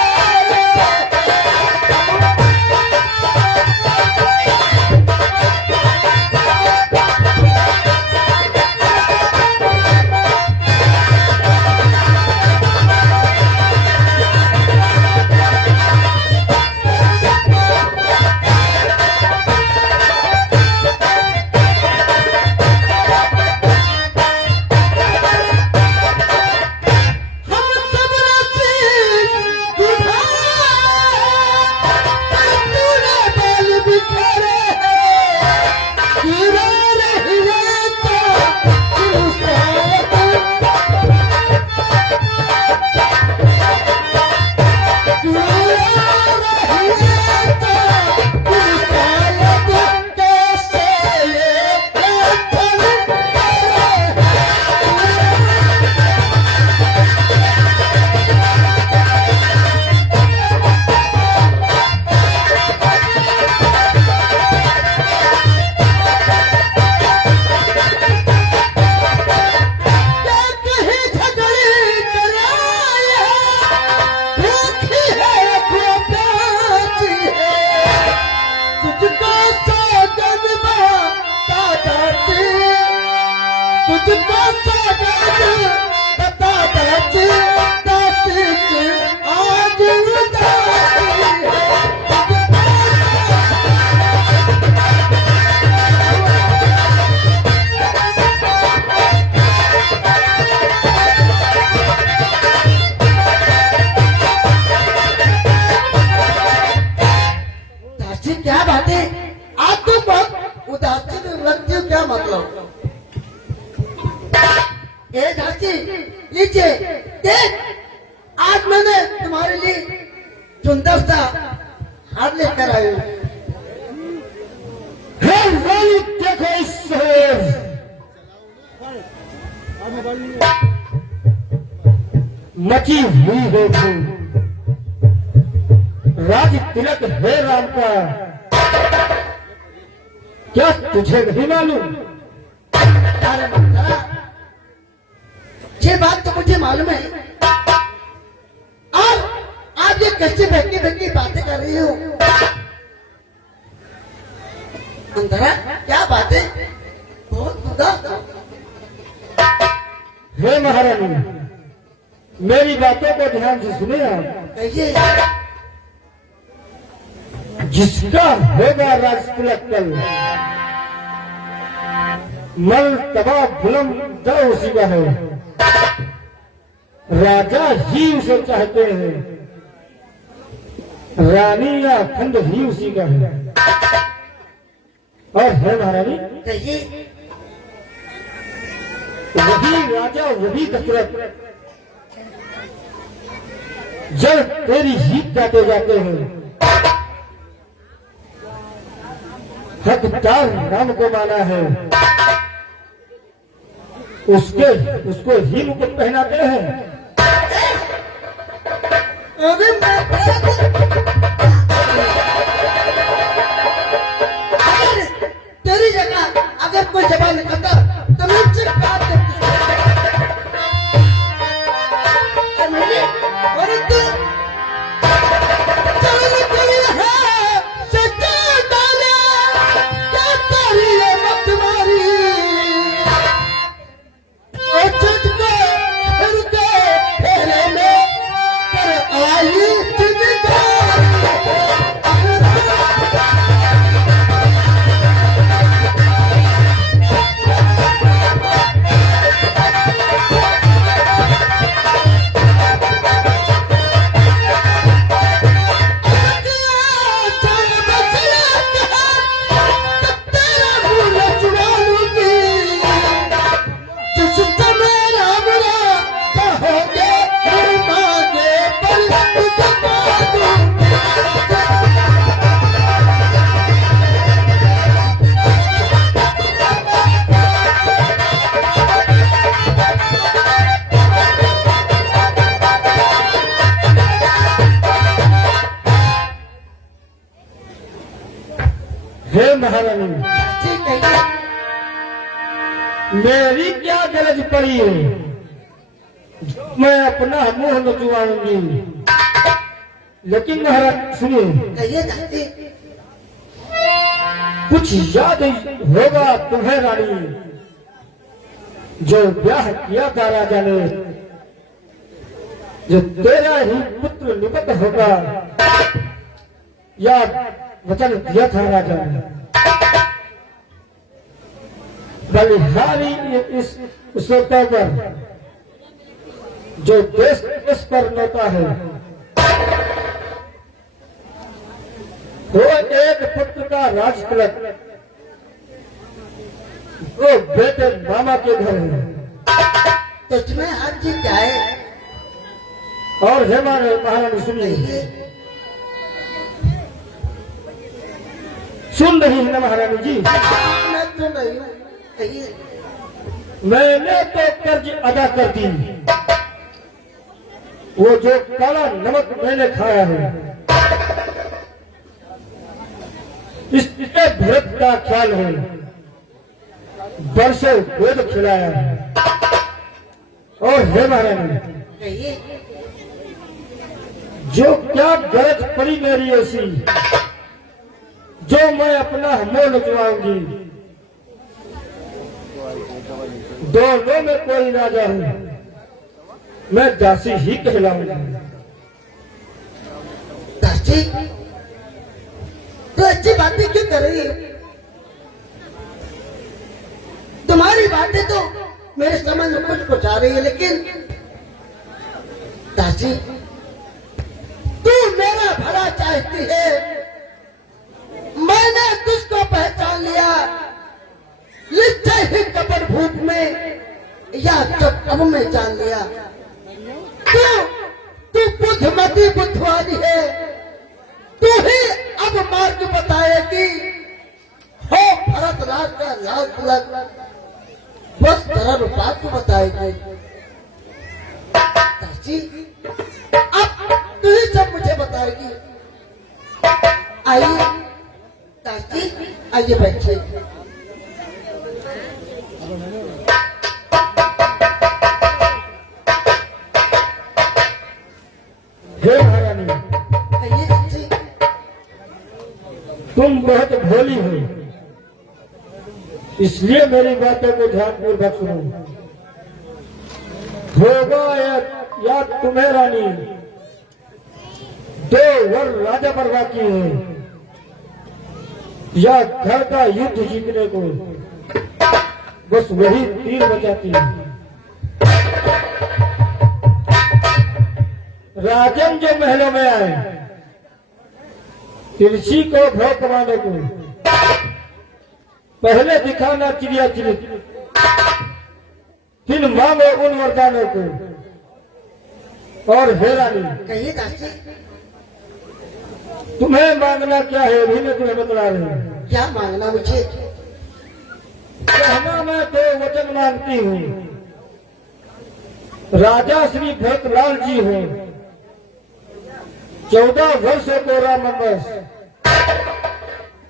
क्या बात है, आप तो बहुत उदासीन लगती हो, क्या मतलब? ए झांसी, लीजिए देख, आज मैंने तुम्हारे लिए सुंदर सा हार लेकर आई हूँ। देखो इस शहर, मची हुई है धूम, राज तिलक है राम का, क्या तुझे नहीं मालूम? अरे मंथरा, ये बात तो मुझे मालूम है, और आप ये कैसे बहकी बहकी बातें कर रही हो? मंथरा, क्या बातें, बहुत उदास हो। हे महारानी, मेरी बातों को ध्यान से सुने आप। कहिए। जिसका होगा राज तिलक कल, मल तबा बुलंद उसी का है, राजा ही उसे चाहते हैं, रानी या खंड ही उसी का है। और है महारानी, कहिए। वही राजा वही दशरथ, जब तेरी जीत गाते जाते हैं, हकदार नाम को माना है, उसको ही मुकुट पहनाते हैं। अरे तेरी जगह अगर कोई जवाब निकलता तो मैं उसे काट देती। परंतु आई महारानी, जी कहिए। मेरी क्या गरज पड़ी है मैं अपना मुंह नचवाऊंगी। लेकिन महाराज सुनिए, कहिए दादी। कुछ याद होगा तुम्हें रानी, जो ब्याह किया था राजा ने, जो तेरा ही पुत्र निपट होगा, या वचन दिया था राजा ने। बलिहारी इस अवसर पर जो देश देश पर नौता है, वो एक पुत्र का राज तिलक, वो बेटे मामा के घर है। तो तुम्हें हाथ जी क्या है? और हे महारानी सुनिए, कहिए। सुन रही है ना महारानी जी? मैं तो नहीं हूँ। कहिए। मैंने तो कर्ज अदा कर दी, वो जो काला नमक मैंने खाया है, इसके भरत का ख्याल है, बरसों गोद खिलाया है। और हे महारानी, कहिए। जो क्या गरज पड़ी मेरी ऐसी, जो मैं अपना मुंह नचवाऊंगी, दोनों में कोई राजा हूं, मैं दासी ही कहलाऊंगी। दासी तो अच्छी बातें क्यों कर रही है? तुम्हारी बातें तो मेरे समझ में कुछ आ रही है, लेकिन दासी तू मेरा भला चाहती है, मैंने तुझको पहचान लिया, निश्चय ही कपट भूत में या कब में जान लिया। तू बुद्धमती बुद्धवादी है, तू ही अब मार्ग बताएगी। हो भरत राज का लाल तिलक, बस तरह बात को बताएगी। दासी अब तू ही सब मुझे बताएगी। आइए दासी, आइए बैठिए। हे महारानी, आइए दासी। तुम बहुत भोली हो, इसलिए मेरी बातों को ध्यानपूर्वक सुनो। होगा या तुम्हें रानी, 2 वर राजा पर बाकी है, या घर का युद्ध जीतने को, बस वही तीर बचाती है। राजन जो महलों में आए, तिरछी को भय कमाने को, पहले दिखाना चिड़िया चिरित, फिर मांगो उन वरदानों को। और हे रानी, कहिए दासी। तुम्हें मांगना क्या है, अभी मैं तुम्हें बता रही हूँ। क्या मांगना मुझे? कहना मैं तो वचन मांगती हूँ, राजा श्री भरतलाल जी हो, 14 वर्षों को राम वनवास,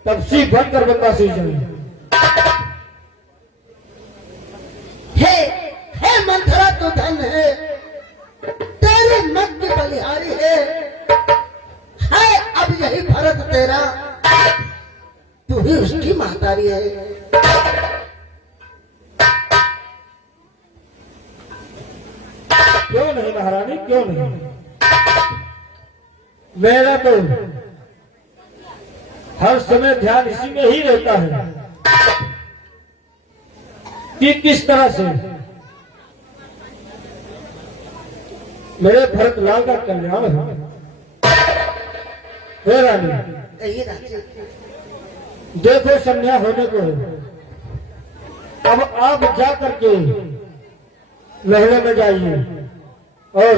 तपसी बनकर बनवासी जाए। हे मंथरा तो धन है, तेरी मत की बलिहारी है अब यही भरत तेरा, तू ही उसकी महतारी है। क्यों नहीं महारानी, क्यों नहीं? मेरा तो हर समय ध्यान इसी में ही रहता है कि किस तरह से मेरे भरतलाल का कल्याण हो। हे रानी, कहिए दासी। देखो संध्या होने को है, अब आप जा करके महलों में जाइए और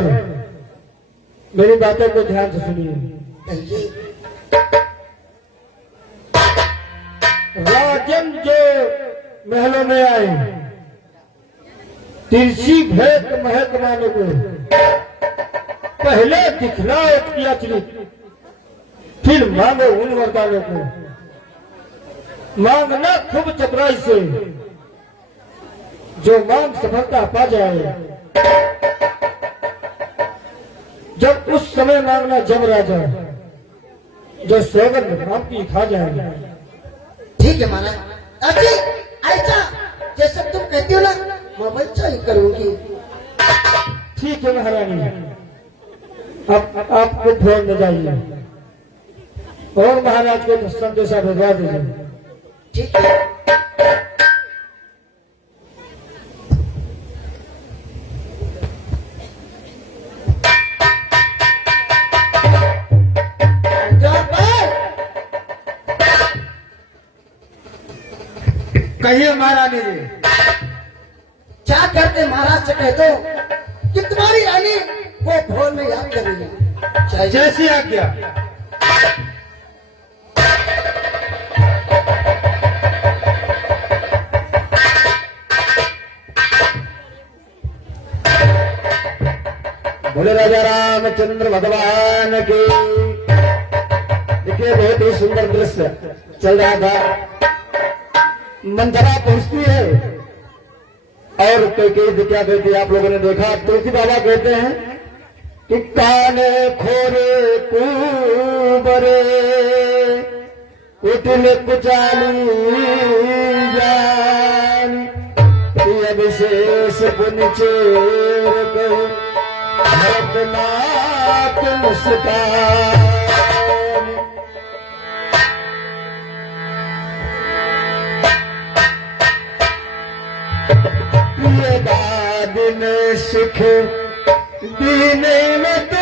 मेरी बातों को ध्यान से सुनिए। कहिए। राजन जो महलों में आए, तिरछी भेंट महक माने को, पहले दिखलाओ किया चिलित, फिर मांगो उन वरदानों को। मांगना खूब चतुराई से, जो मांग सफलता पा जाए। जब उस समय मांगना जब राजा, जो सौगंध राम की खा जाए। ठीक है महाराज, अभी ऐसा जैसा तुम कहती हो ना, मैं वैसा ही करूंगी। ठीक है महारानी, अब आपको फोन में जाइए और महाराज को संदेशा भिजवा दीजिए। ठीक है। कहिए महारानी जी। क्या करते महाराज से कह दो कि तुम्हारी रानी वो भोर में याद कर रही है। जैसी आज्ञा। बोले राजा रामचंद्र भगवान की। देखिए बहुत ही सुंदर दृश्य चल रहा था। मंथरा पहुंचती है और कई क्या कहती है, आप लोगों ने देखा। तुलसी बाबा कहते हैं कि काने खोरे कुबरे कुटिल कुचाली जानी, अभिशेष पुन चेर गए भरतनाथ मुस्कान। ये दिन सुख दीने में तो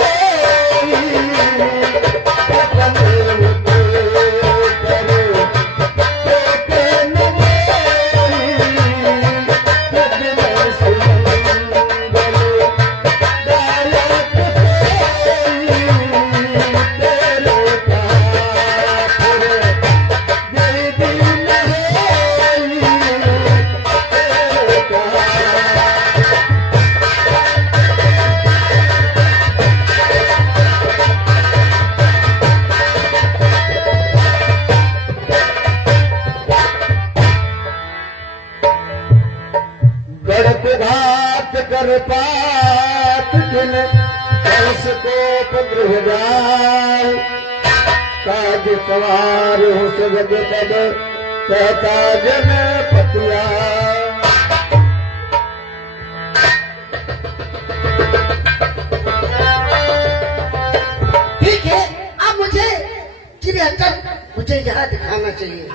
कर पात जिन कोप गृह जाय, काज सवार हो जग तब कहता जन पतिया। ठीक है, अब मुझे चिड़ियाघर मुझे यहाँ दिखाना चाहिए।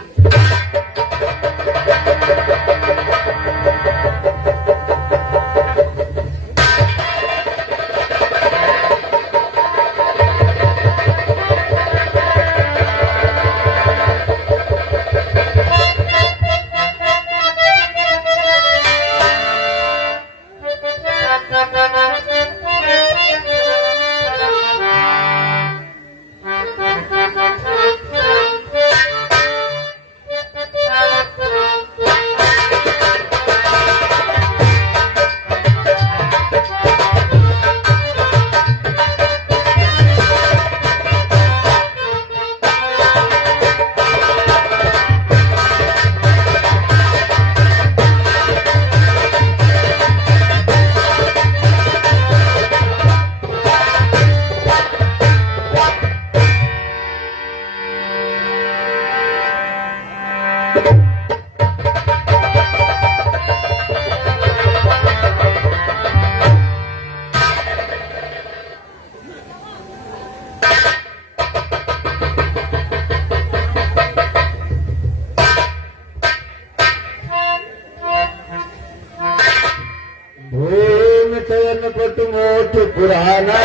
पट मोठ पुराना,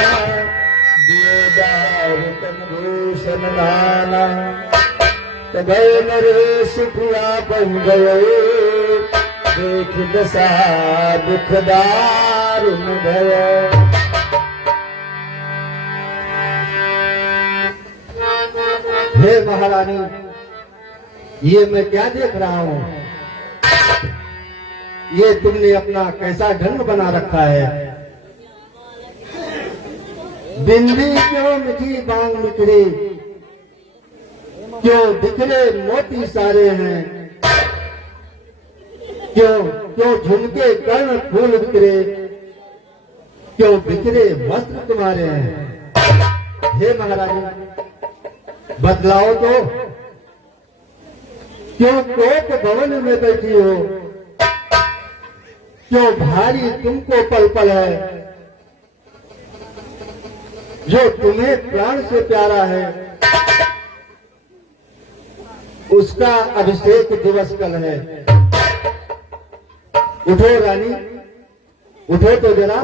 देदार तन भूषण नाना, तभय नरेश प्रिया बन गए, देख दशा दुखदार भय। हे महारानी, ये मैं क्या देख रहा हूँ? ये तुमने अपना कैसा ढंग बना रखा है? बिंदी क्यों मिठी बांग निकली, क्यों बिखरे मोती सारे हैं, क्यों क्यों झुमके कर्ण फूल बिखरे, क्यों बिखरे वस्त्र तुम्हारे हैं। हे महारानी बतलाओ तो, क्यों कोप भवन में बैठी हो, क्यों भारी तुमको पल पल है, जो तुम्हें प्राण से प्यारा है, उसका अभिषेक दिवस कल है। उठो रानी, उठो तो जरा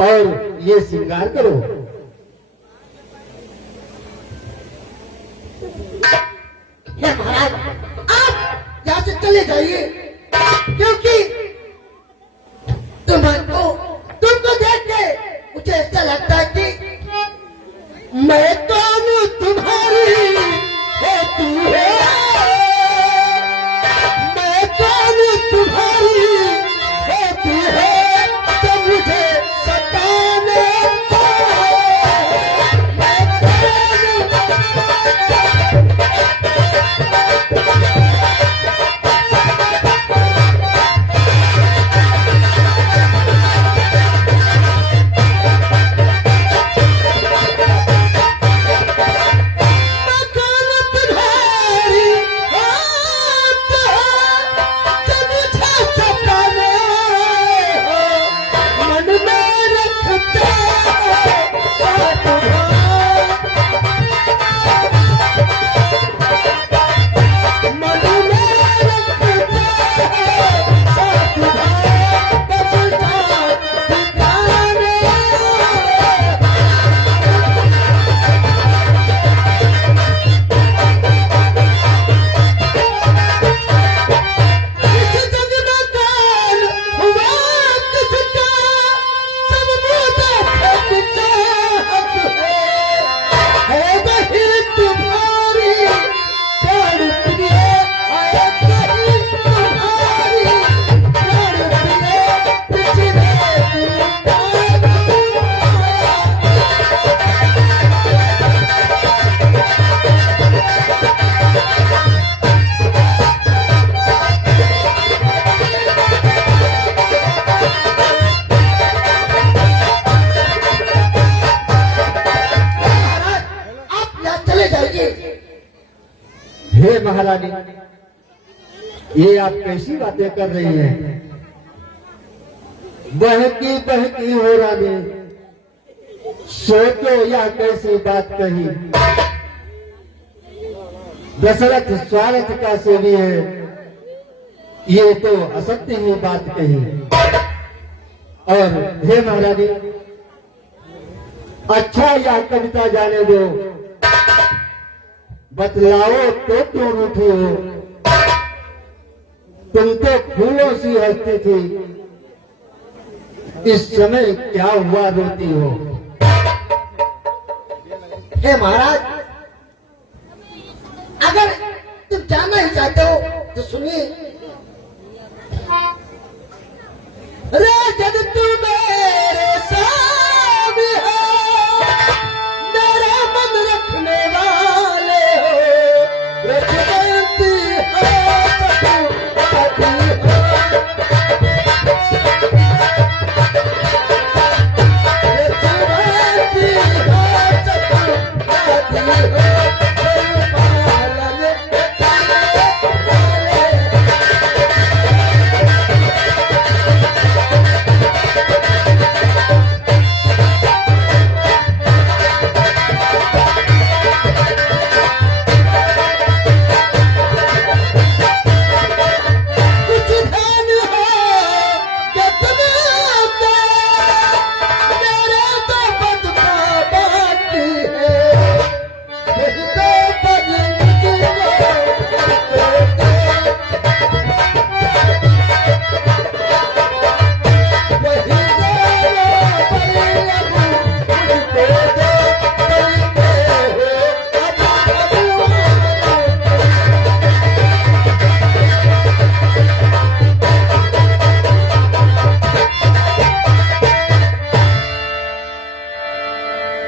और ये श्रृंगार करो। हे महाराज, आप यहाँ से चले जाइए, क्योंकि तुमको देख के मुझे ऐसा लगता है कि मैं कौन हूँ तुम्हारी होती है, मैं कौन हूँ तुम्हारी होती है, तो मुझे सताने को मैं हे महारानी, ये आप कैसी बातें कर रही हैं? बहकी हो रानी, सोचो यह कैसी बात कही। दशरथ स्वार्थ का सेवी है, ये तो असत्य ही बात कही। और हे महारानी, अच्छा यह कविता जाने दो, बतलाओ तो क्यों रूठी हो? तुम तो फूलों सी हंसती थी, इस समय क्या हुआ रोती हो? हे महाराज, अगर तुम जानना ही चाहते हो तो सुनिए। रे जब तू मेरे साथ हो, मेरा मन रखने वाले हो, रखती हो तो आती हो, रखती हो तो आती हो,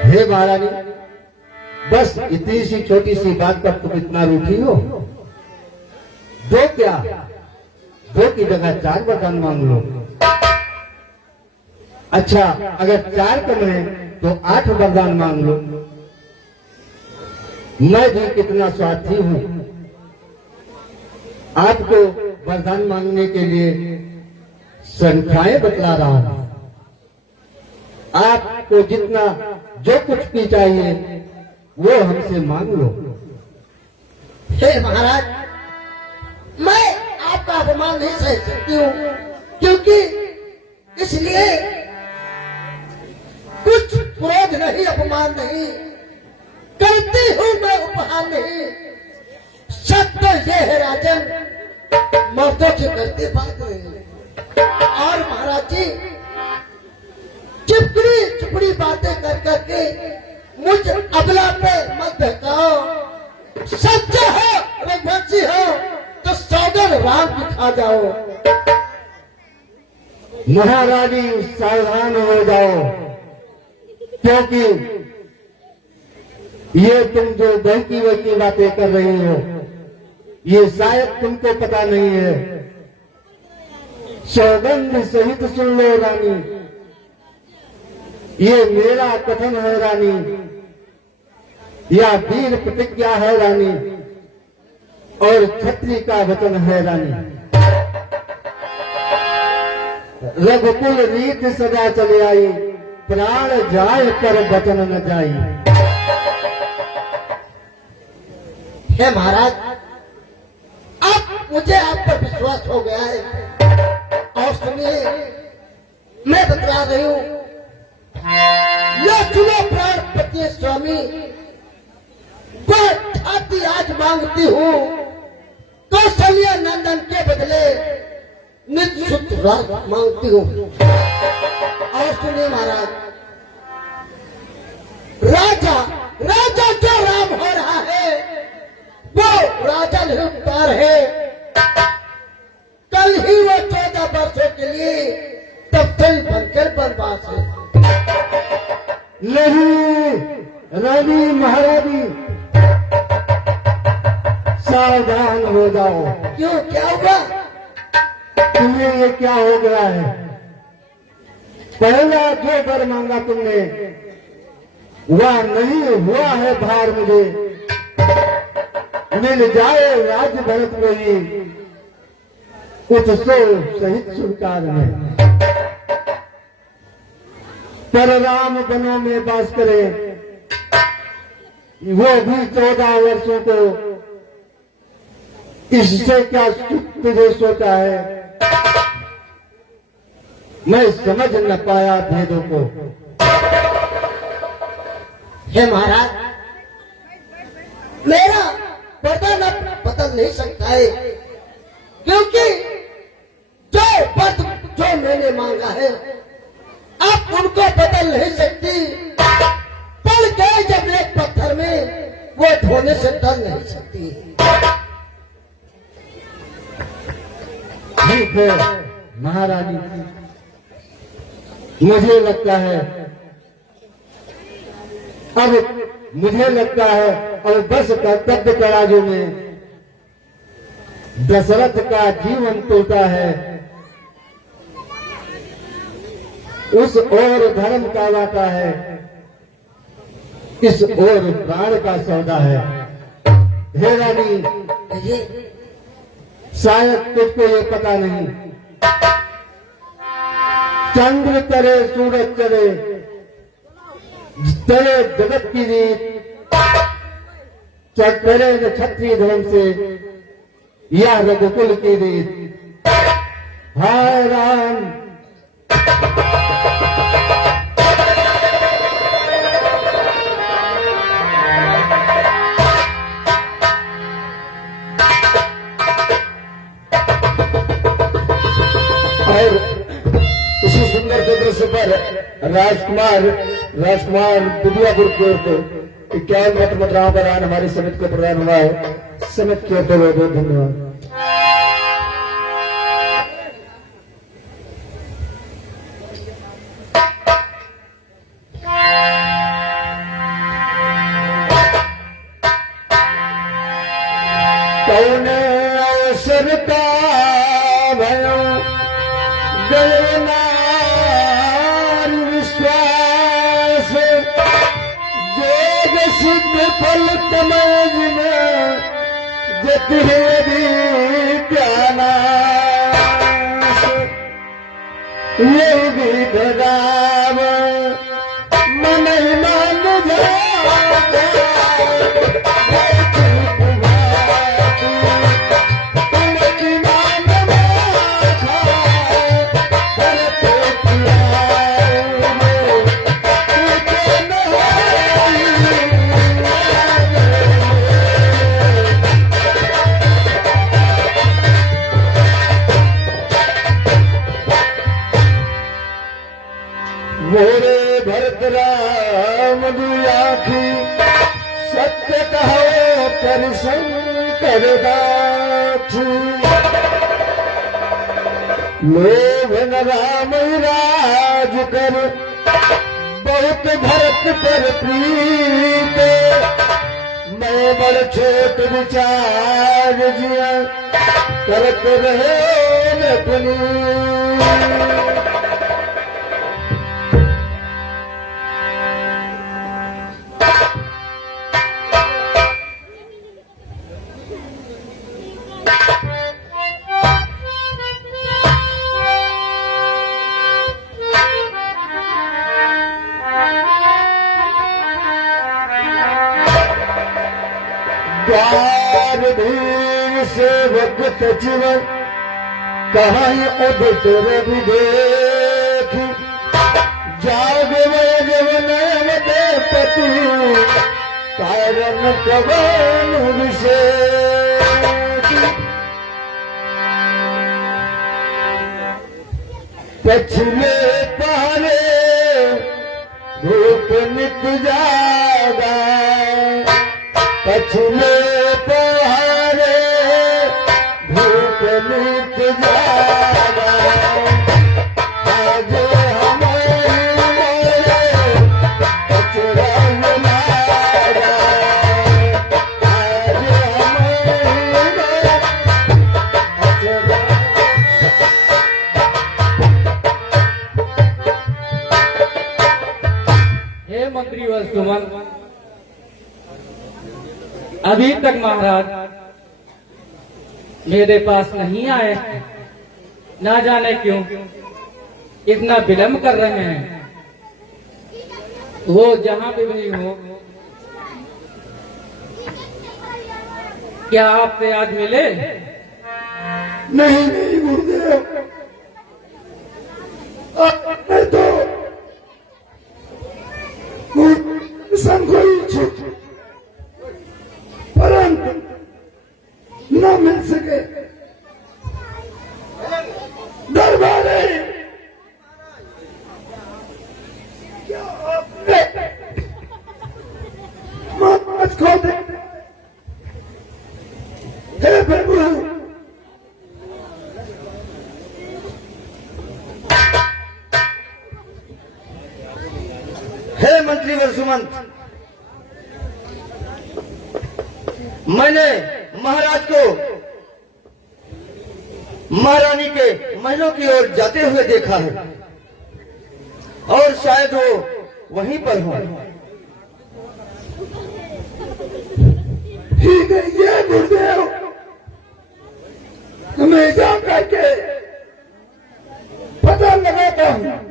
हे महारानी, बस इतनी सी छोटी सी बात पर तुम इतना रूठी हो? दो क्या, दो की जगह 4 वरदान मांग लो। अच्छा, अगर 4 कम है तो 8 वरदान मांग लो। मैं भी कितना स्वार्थी हूं, आपको वरदान मांगने के लिए संख्याएं बतला रहा हूं। आपको जितना जो कुछ भी चाहिए वो हमसे मांग लो। हे महाराज, मैं आपका अपमान नहीं सह सकती हूँ, क्योंकि इसलिए कुछ क्रोध नहीं, अपमान नहीं करती हूँ मैं, उपहार नहीं। सत्य तो ये है राजन, मर्दों की करती बात नहीं। और महाराज जी, चिपड़ी चिपड़ी बातें कर करके मुझ अबला पे मत बहकाओ। सच्चा हो, रघुवंशी हो तो सौगन राम की खा जाओ। महारानी सावधान हो जाओ, क्योंकि ये तुम जो बहकी बहकी बातें कर रही हो ये शायद तुमको पता नहीं है। सौगंध सहित सुन लो रानी, ये मेरा कथन है रानी, या वीर प्रतिज्ञा है रानी, और छत्री का वचन है रानी। रघुकुल रीत सजा चले आई, प्राण जाए पर वचन न जाई। हे महाराज, अब मुझे आप पर विश्वास हो गया है। और सुनिए, मैं बतला रही हूं, यह सुनो प्राणपति स्वामी, वह ठाती आज मांगती हूँ कौशल्या नंदन के बदले निश्चित राज मांगती हूँ। और सुनिए महाराज, राजा राजा जो राम हो रहा है वो राजा निरुक्तार है। कल ही वो 14 वर्षों के लिए तब से बनकर बनवास है। नहीं रानी महारानी, सावधान हो जाओ। क्यों, क्या हुआ? तुम्हें ये क्या हो गया है? पहला जो वर मांगा तुमने वह नहीं हुआ है भार मुझे। मिल जाए राज्य भरत कोई, उत्सव सहित स्वीकार है। पर राम वनों में वास करे, वो भी 14 वर्षों को, इससे क्या सुख तुझे सोचा है? मैं समझ न पाया भेदों को। हे महाराज, मेरा वरदान अब बदल नहीं सकता है, क्योंकि जो पद जो मैंने मांगा है आप उनको बदल नहीं सकती। पल गए जब एक पत्थर में, वो धोने से टल नहीं सकती। ठीक है महारानी, मुझे लगता है अब बस कर्तव्य तराजू में दशरथ का जीवन टूटा है, उस ओर धर्म का वाटा है, इस ओर प्राण का सौदा है। हे रानी, शायद तुझको ये पता नहीं, चंद्र करे सूरज चले, चले जगत की रीत, चढ़े न क्षत्रिय धर्म से, या रघुकुल की रीत। हाय राम, और इसी सुंदर के दृश्य पर राजकुमार दुनियापुर को 51 मत मुद्राओं का दान हमारी समिति को प्रदान हुआ है। समिति की ओर से बहुत बहुत धन्यवाद। कौन अवसर का भयो गयो नारी विश्वास जोग सिद्ध फल तमज में जति प्याना ये विधराम मन मान जाता मोरे भरत राम दुआखी सत्य कहो कर शंकर दाखी लोभन राम राज कर बहुत भरत पर प्रीत मैं बड़ छोट विचार जिया करत रहे अपनी द्वार भीर से वक्त जीवन कहीं उदित रवि देख जागे जवन पति कारण कवन विषेख पछले पहरे धूप नित जागा पछले पहाड़े धूप नित जागा आज हमारे कचरा लागा आज हमारे कचरा हे मंत्री व सुमन, अभी तक महाराज मेरे पास नहीं आए, ना जाने क्यों इतना विलंब कर रहे हैं। वो जहां भी भी हो, क्या आपसे आज मिले? नहीं नहीं गुरुदेव, मैं तो संकोई छुट परंतु न मिल सके। दरबारे महाराज को दे, हे प्रभु हे मंत्री वसुमंत, मैंने महाराज को महारानी के महलों की ओर जाते हुए देखा है और शायद वो वहीं पर हो। ठीक है ये गुरुदेव, मैं जा करके पता लगाता हूँ।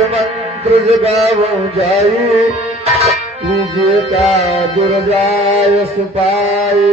मंत्र जगावो जाई, लीजिए का दुर्जाय सुपाई।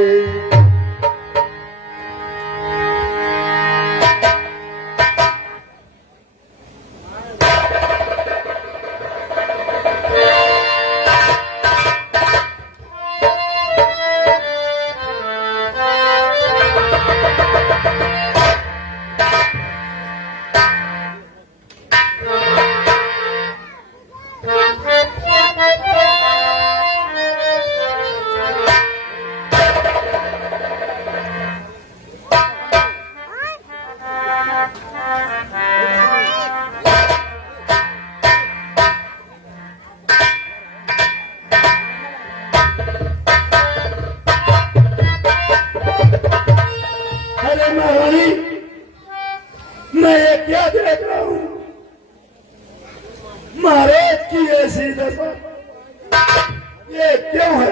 ये क्या देख रहा हूं? महाराज की ऐसी दशा, ये क्यों है?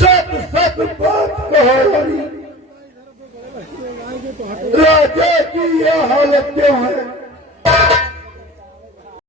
सत सत बात कहो, राजा की यह हालत क्यों है?